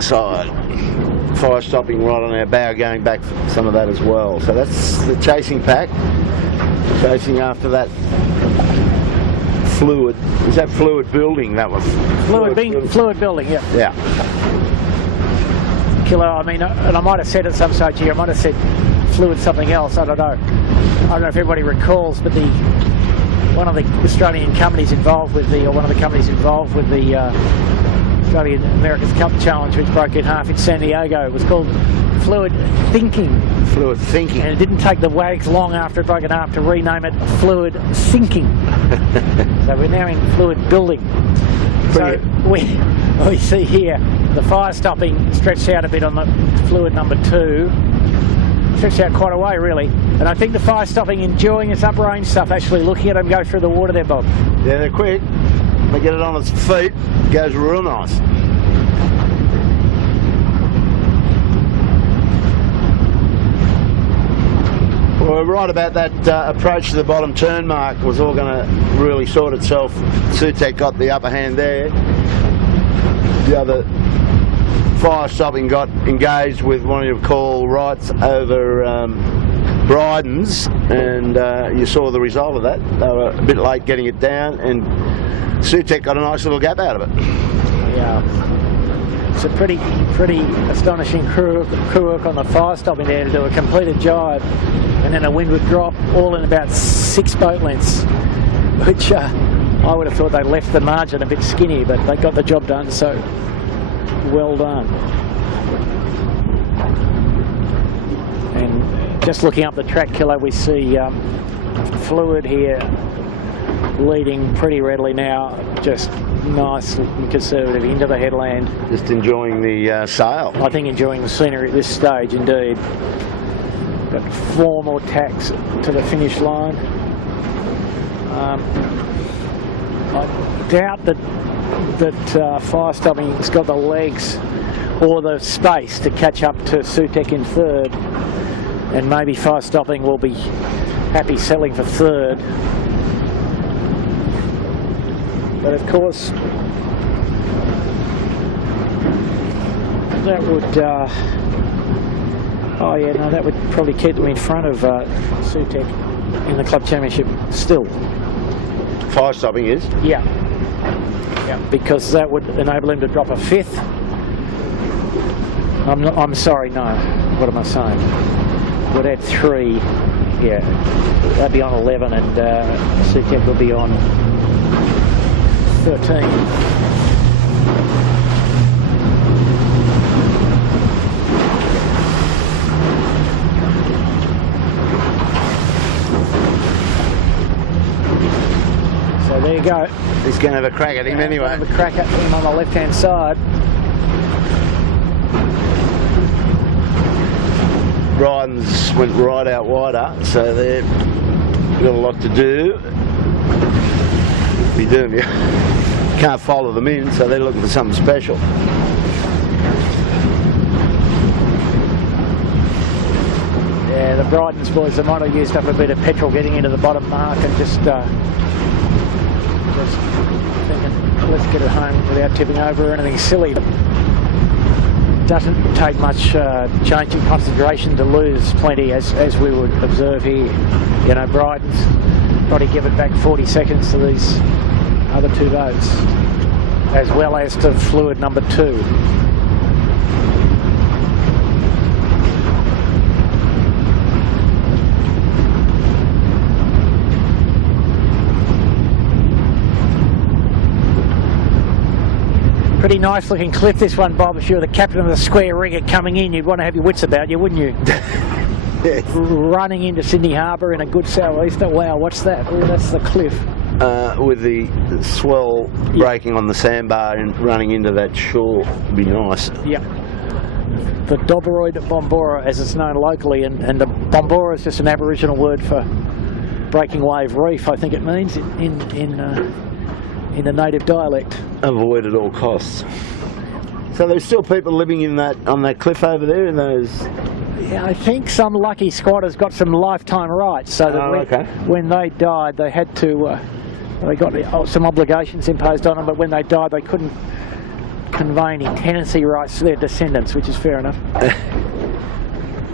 side. Fire stopping right on our bow, going back for some of that as well. So that's the chasing pack, chasing after that Fluid. Is that Fluid building, that one? Fluid building, yeah. Yeah. Killer, I mean, and I might have said at some stage here, I might have said Fluid something else, I don't know. I don't know if everybody recalls, but one of the Australian companies involved with the, or one of the companies involved with the Australian America's Cup Challenge, which broke in half in San Diego, was called Fluid Thinking. Fluid Thinking. And it didn't take the wags long after it broke in half to rename it Fluid Sinking. So we're now in Fluid Building. So we see here the fire stopping stretched out a bit on the Fluid number 2. Stretched out quite a way, really. And I think the fire stopping enjoying its uprange stuff, actually looking at them go through the water there, Bob. Yeah, they're quick. They get it on its feet, goes real nice. Well, right about that approach to the bottom turn mark was all going to really sort itself. Sutek got the upper hand there. The other fire stopping got engaged with one of your call rights over Bryden's, and you saw the result of that. They were a bit late getting it down, and Sutek got a nice little gap out of it. Yeah, it's a pretty astonishing crew work on the fire stopping there to do a completed jibe, and then a windward drop, all in about 6 boat lengths, which I would have thought they left the margin a bit skinny, but they got the job done, so well done. And just looking up the track, Killer, we see Fluid here leading pretty readily now, just nice and conservative into the headland. Just enjoying the sail. I think enjoying the scenery at this stage, indeed. Got 4 more tacks to the finish line. I doubt that fire stopping's got the legs or the space to catch up to Sutek in third, and maybe fire stopping will be happy settling for third. But of course, that would, oh yeah, no, that would probably keep them in front of Sutek in the club championship still. Fire stopping is? Yeah. Yeah, because that would enable him to drop a 5th. I'm sorry, no. What am I saying? would add 3. Yeah, they'd be on 11, and Sutek will be on 13. So there you go. He's going to have a crack at him anyway. Have a crack at him on the left-hand side. Bryden's went right out wider, so they've got a lot to do. Be doing you can't follow them in, so they're looking for something special. Yeah, the Bryden's boys, they might have used up a bit of petrol getting into the bottom mark and just thinking, let's get it home without tipping over or anything silly. Doesn't take much change in concentration to lose plenty, as we would observe here. You know, Bryden's probably give it back 40 seconds to these other 2 boats, as well as to fluid number 2. Pretty nice looking cliff, this one, Bob. If you were the captain of the square rigger coming in, you'd want to have your wits about you, wouldn't you? Yes. Running into Sydney Harbour in a good southeaster. Wow, what's that? Oh, that's the cliff. With the swell breaking on the sandbar and running into that shore, would be nice. Yeah. The Doboroid Bombora, as it's known locally, and the Bombora is just an Aboriginal word for breaking wave reef, I think it means, in the native dialect. Avoid at all costs. So there's still people living in that on that cliff over there in those. Yeah, I think some lucky squatters got some lifetime rights, so that when they died, they had to. They got some obligations imposed on them, but when they died, they couldn't convey any tenancy rights to their descendants, which is fair enough.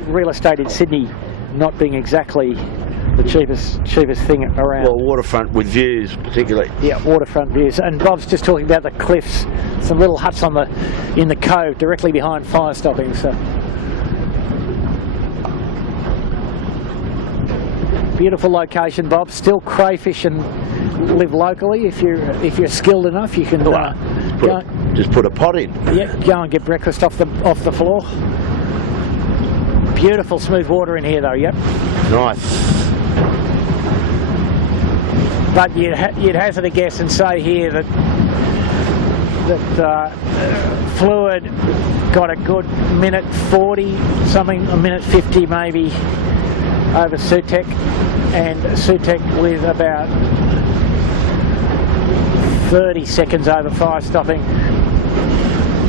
Real estate in Sydney not being exactly the cheapest thing around. Well, waterfront with views, particularly. Yeah, waterfront views. And Bob's just talking about the cliffs, some little huts in the cove directly behind fire stopping. So beautiful location, Bob. Still crayfish and live locally. If you're skilled enough, you can just put a pot in. Yeah, go and get breakfast off the floor. Beautiful smooth water in here, though. Yep. Nice. But you'd hazard a guess and say here that fluid got a good minute 40 something, a minute 50 maybe over Sutek, and Sutek with about 30 seconds over fire stopping.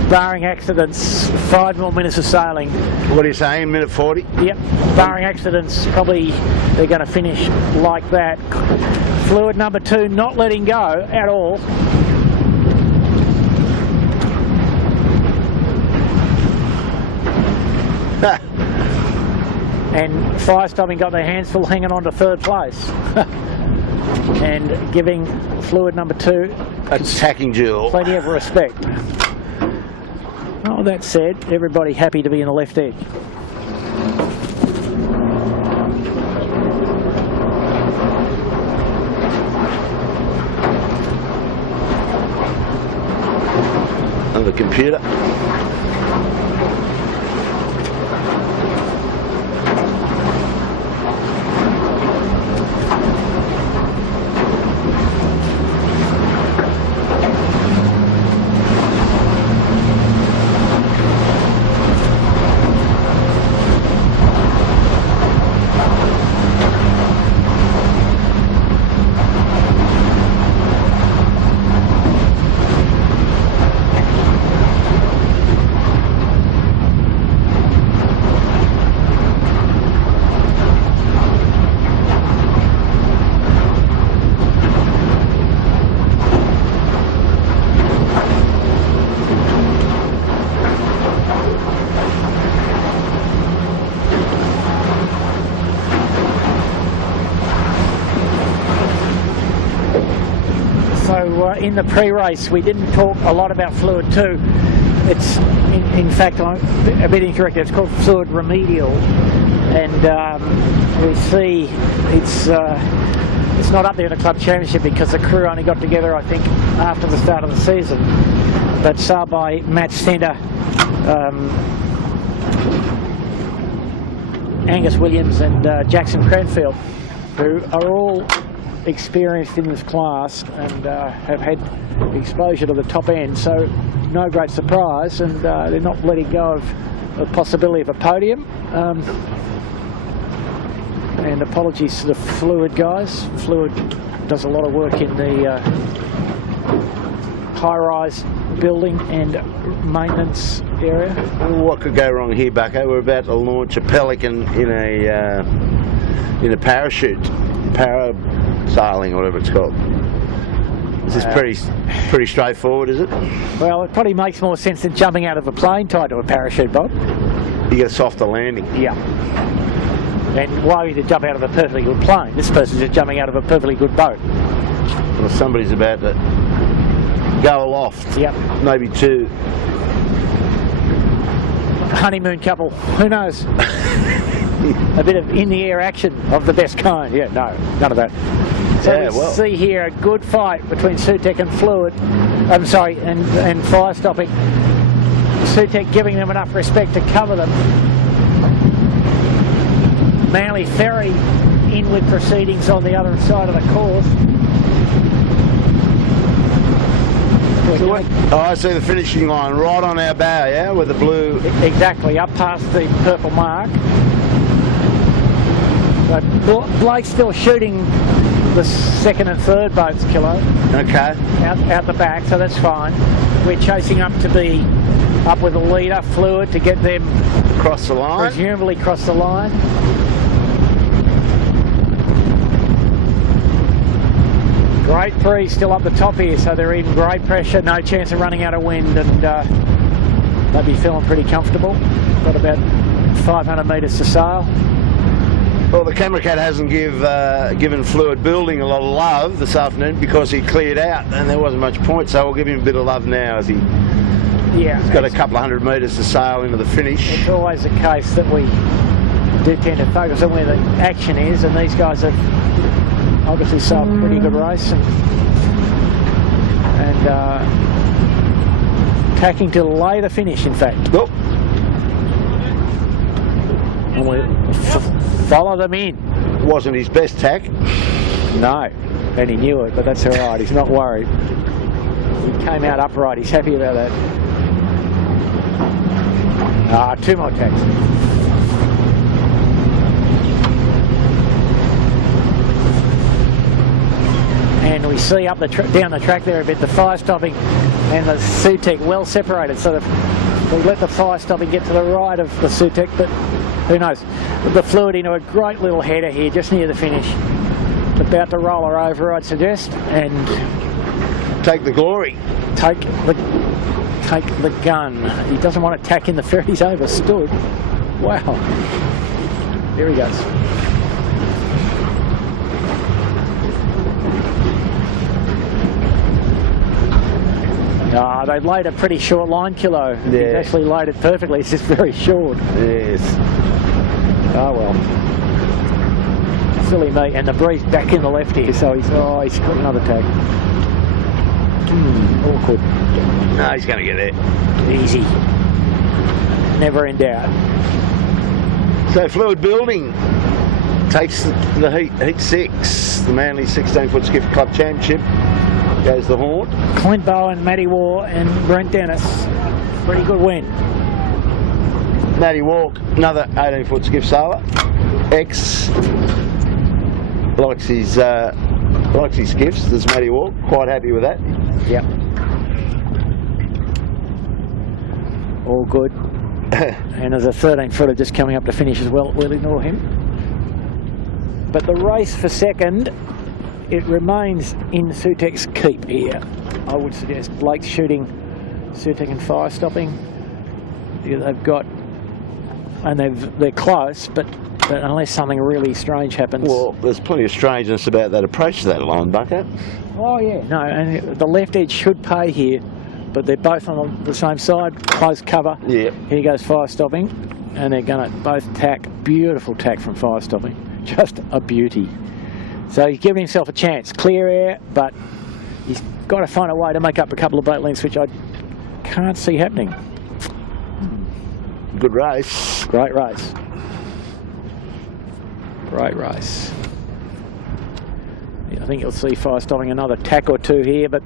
Barring accidents, 5 more minutes of sailing. What are you saying, minute 40? Yep, barring accidents, probably they're going to finish like that. Fluid number 2 not letting go at all. And fire stopping got their hands full hanging on to 3rd place. And giving fluid number 2 attacking duel plenty of respect. Oh, that said, everybody happy to be in the left edge. On the computer. In the pre-race, we didn't talk a lot about fluid 2. It's, in fact, I'm a bit incorrect. It's called fluid remedial. and we see it's not up there in the club championship because the crew only got together, I think, after the start of the season. But sailed by Matt Stender, Angus Williams and Jackson Cranfield, who are all experienced in this class and have had exposure to the top end, so no great surprise, and they're not letting go of the possibility of a podium. And apologies to the Fluid guys. Fluid does a lot of work in the high-rise building and maintenance area. What could go wrong here, Bucko? We're about to launch a Pelican in a parachute, parasailing, whatever it's called. Is this pretty straightforward, is it? Well, it probably makes more sense than jumping out of a plane tied to a parachute, Bob. You get a softer landing. Yeah. And why would you jump out of a perfectly good plane? This person's just jumping out of a perfectly good boat. Well, somebody's about to go aloft. Yep. Maybe two. Honeymoon couple. Who knows? A bit of in-the-air action of the best kind. Yeah, no, none of that. So yeah, we see here a good fight between Sutek and Fluid. I'm sorry, and fire stopping. Sutek giving them enough respect to cover them. Manly Ferry in with proceedings on the other side of the course. Oh, I see the finishing line right on our bow, yeah, with the blue. Exactly, up past the purple mark. But Blake's still shooting the second and third boats, Kilo. Okay. Out the back, so that's fine. We're chasing up to be up with the leader, Fluid, to get them Cross the line. presumably cross the line. Great breeze still up the top here, so they're in great pressure, no chance of running out of wind, and they'll be feeling pretty comfortable. Got about 500 metres to sail. Well, the camera cat hasn't given Fluid Building a lot of love this afternoon because he cleared out and there wasn't much point, so we'll give him a bit of love now as he's got a couple of 100 metres to sail into the finish. It's always the case that we do tend to focus on where the action is, and these guys have obviously sailed a pretty good race and tacking to lay the finish, in fact. Oh. And we follow them in. Wasn't his best tack. No, and he knew it, but that's all right. He's not worried. He came out upright. He's happy about that. Two more tacks. And we see up down the track there a bit, the fire stopping and the Sutek well separated. So we'll let the fire stopping get to the right of the Sutek, but who knows? The Fluid into a great little header here, just near the finish. About to roll her over, I'd suggest, and take the glory. Take the gun. He doesn't want to tack in the ferry. He's overstood. Wow. There he goes. They've laid a pretty short line, Kilo. Yeah. He's actually laid it perfectly. It's just very short. Yes. Oh well. Silly me. And the breeze back in the left here, so he's got another tag. Awkward. No, he's going to get it. Easy. Never in doubt. So Fluid Building takes the heat 6, the Manly 16-foot skiff club championship. Goes the horn. Clint Bowen, Matty Waugh and Brent Dennis. Pretty good win. Matty Waugh, another 18-foot skiff sailor. Likes his skiffs. There's Matty Waugh. Quite happy with that. Yep. All good. And there's a 13-footer just coming up to finish as well. We'll ignore him. But the race for second, it remains in Sutek's keep here. I would suggest Blake's shooting Sutek and fire stopping. They've got, and they're close, but unless something really strange happens. Well, there's plenty of strangeness about that approach to that line, Bucko. Oh yeah, no, and the left edge should pay here, but they're both on the same side, close cover. Yeah. Here goes fire stopping, and they're going to both tack. Beautiful tack from Fire Stopping, just a beauty. So he's giving himself a chance. Clear air, but he's got to find a way to make up a couple of boat lengths, which I can't see happening. Good race. Great race. Great race. Yeah, I think you'll see Fire Stopping another tack or two here, but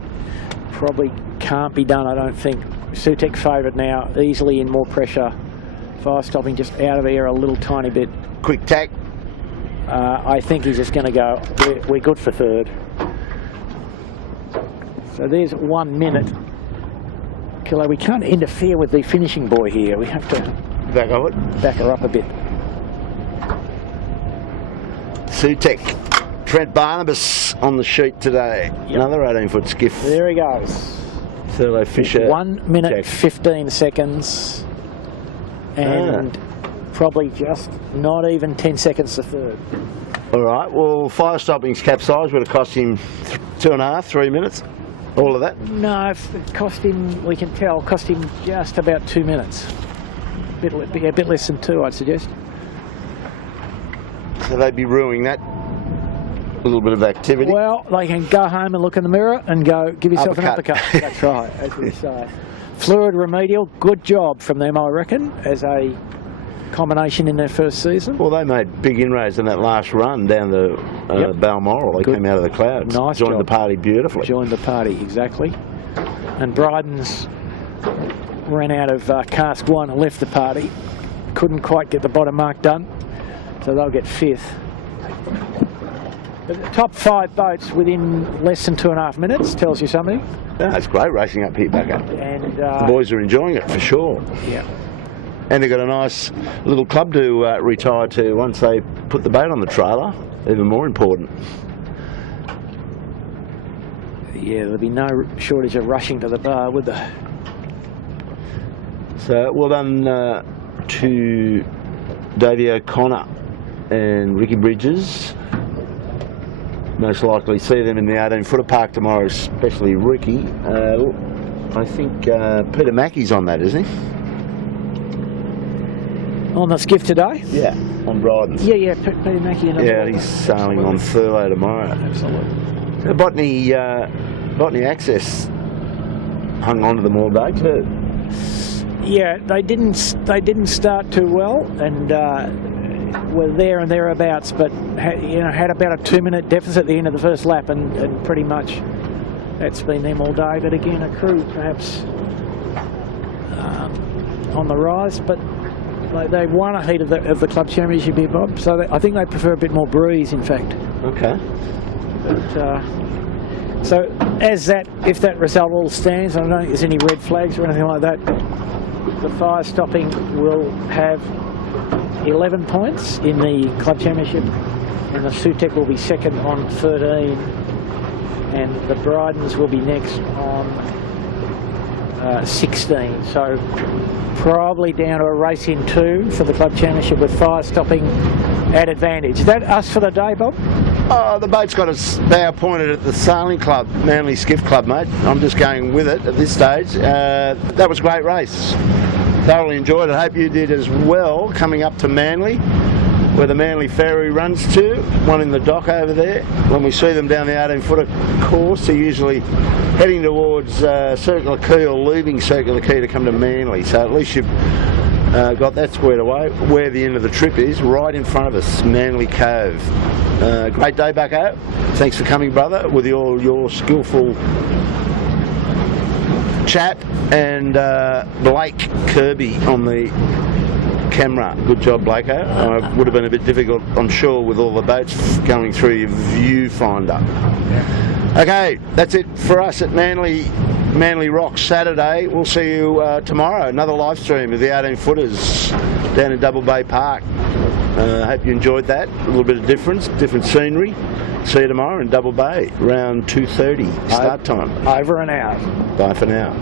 probably can't be done, I don't think. Sutek favourite now, easily in more pressure. Fire Stopping just out of air a little tiny bit. Quick tack. I think he's just going to go, we're good for third. So there's 1 minute. Kilo, we can't interfere with the finishing buoy here. We have to back of it. Back her up a bit. Sutek. Trent Barnabas on the sheet today. Yep. Another 18-foot skiff. There he goes. Thurlow Fisher. 1 minute, Jack. 15 seconds. And probably just not even 10 seconds to third. All right, well, Fire Stopping's capsize would have cost him 2.5, 3 minutes. All of that? No, it cost him, we can tell, cost him just about 2 minutes. A bit less than 2, I'd suggest. So they'd be ruining that little bit of activity. Well, they can go home and look in the mirror and go, give yourself an uppercut. That's right, as we say. Fluid remedial, good job from them, I reckon, as a combination in their first season. Well, they made big inroads in that last run down the Balmoral. They came out of the clouds. Nice joined job. The party beautifully. Joined the party, exactly. And Bryden's ran out of cask 1 and left the party. Couldn't quite get the bottom mark done, so they'll get 5th. But the top 5 boats within less than 2.5 minutes tells you something. Yeah, it's great racing up here, Backer. And the boys are enjoying it for sure. Yeah. And they've got a nice little club to retire to once they put the boat on the trailer. Even more important. Yeah, there'll be no shortage of rushing to the bar, would there? So well done to Davey O'Connor and Ricky Bridges. Most likely see them in the 18-footer park tomorrow, especially Ricky. I think Peter Mackey's on that, isn't he? On the skiff today? Yeah, on Bryden's. Yeah, Peter Mackey. Yeah, he's sailing on Thurlow tomorrow. Absolutely. The Botany Access hung on to them all day too. Yeah, they didn't start too well, and were there and thereabouts, but had about a 2-minute deficit at the end of the first lap, and pretty much that's been them all day. But again, a crew perhaps on the rise, but they won a heat of the club championship here, Bob. So I think they prefer a bit more breeze, in fact. Okay. But, so if that result all stands, I don't think there's any red flags or anything like that. The Fire Stopping will have 11 points in the club championship, and the Sutek will be second on 13, and the Brydens will be next on 16. So probably down to a race in 2 for the club championship with Fire Stopping at advantage. Is that us for the day, Bob? Oh, the boat's got a bow pointed at the sailing club, Manly Skiff Club, mate. I'm just going with it at this stage. That was a great race. Thoroughly enjoyed it. Hope you did as well. Coming up to Manly, where the Manly ferry runs to, one in the dock over there. When we see them down the 18-footer course, they're usually heading towards Circular Quay or leaving Circular Quay to come to Manly. So at least you've got that squared away. Where the end of the trip is, right in front of us, Manly Cove. Great day, Bucko. Thanks for coming, brother, with your skillful chat, and Blake Kirby on the camera. Good job, Blakeo. Would have been a bit difficult, I'm sure, with all the boats going through your viewfinder. Okay, that's it for us at Manly Rocks Saturday. We'll see you tomorrow. Another live stream of the 18-footers down in Double Bay Park. Hope you enjoyed that. A little bit of different scenery. See you tomorrow in Double Bay, around 2:30 start time. Over and out. Bye for now.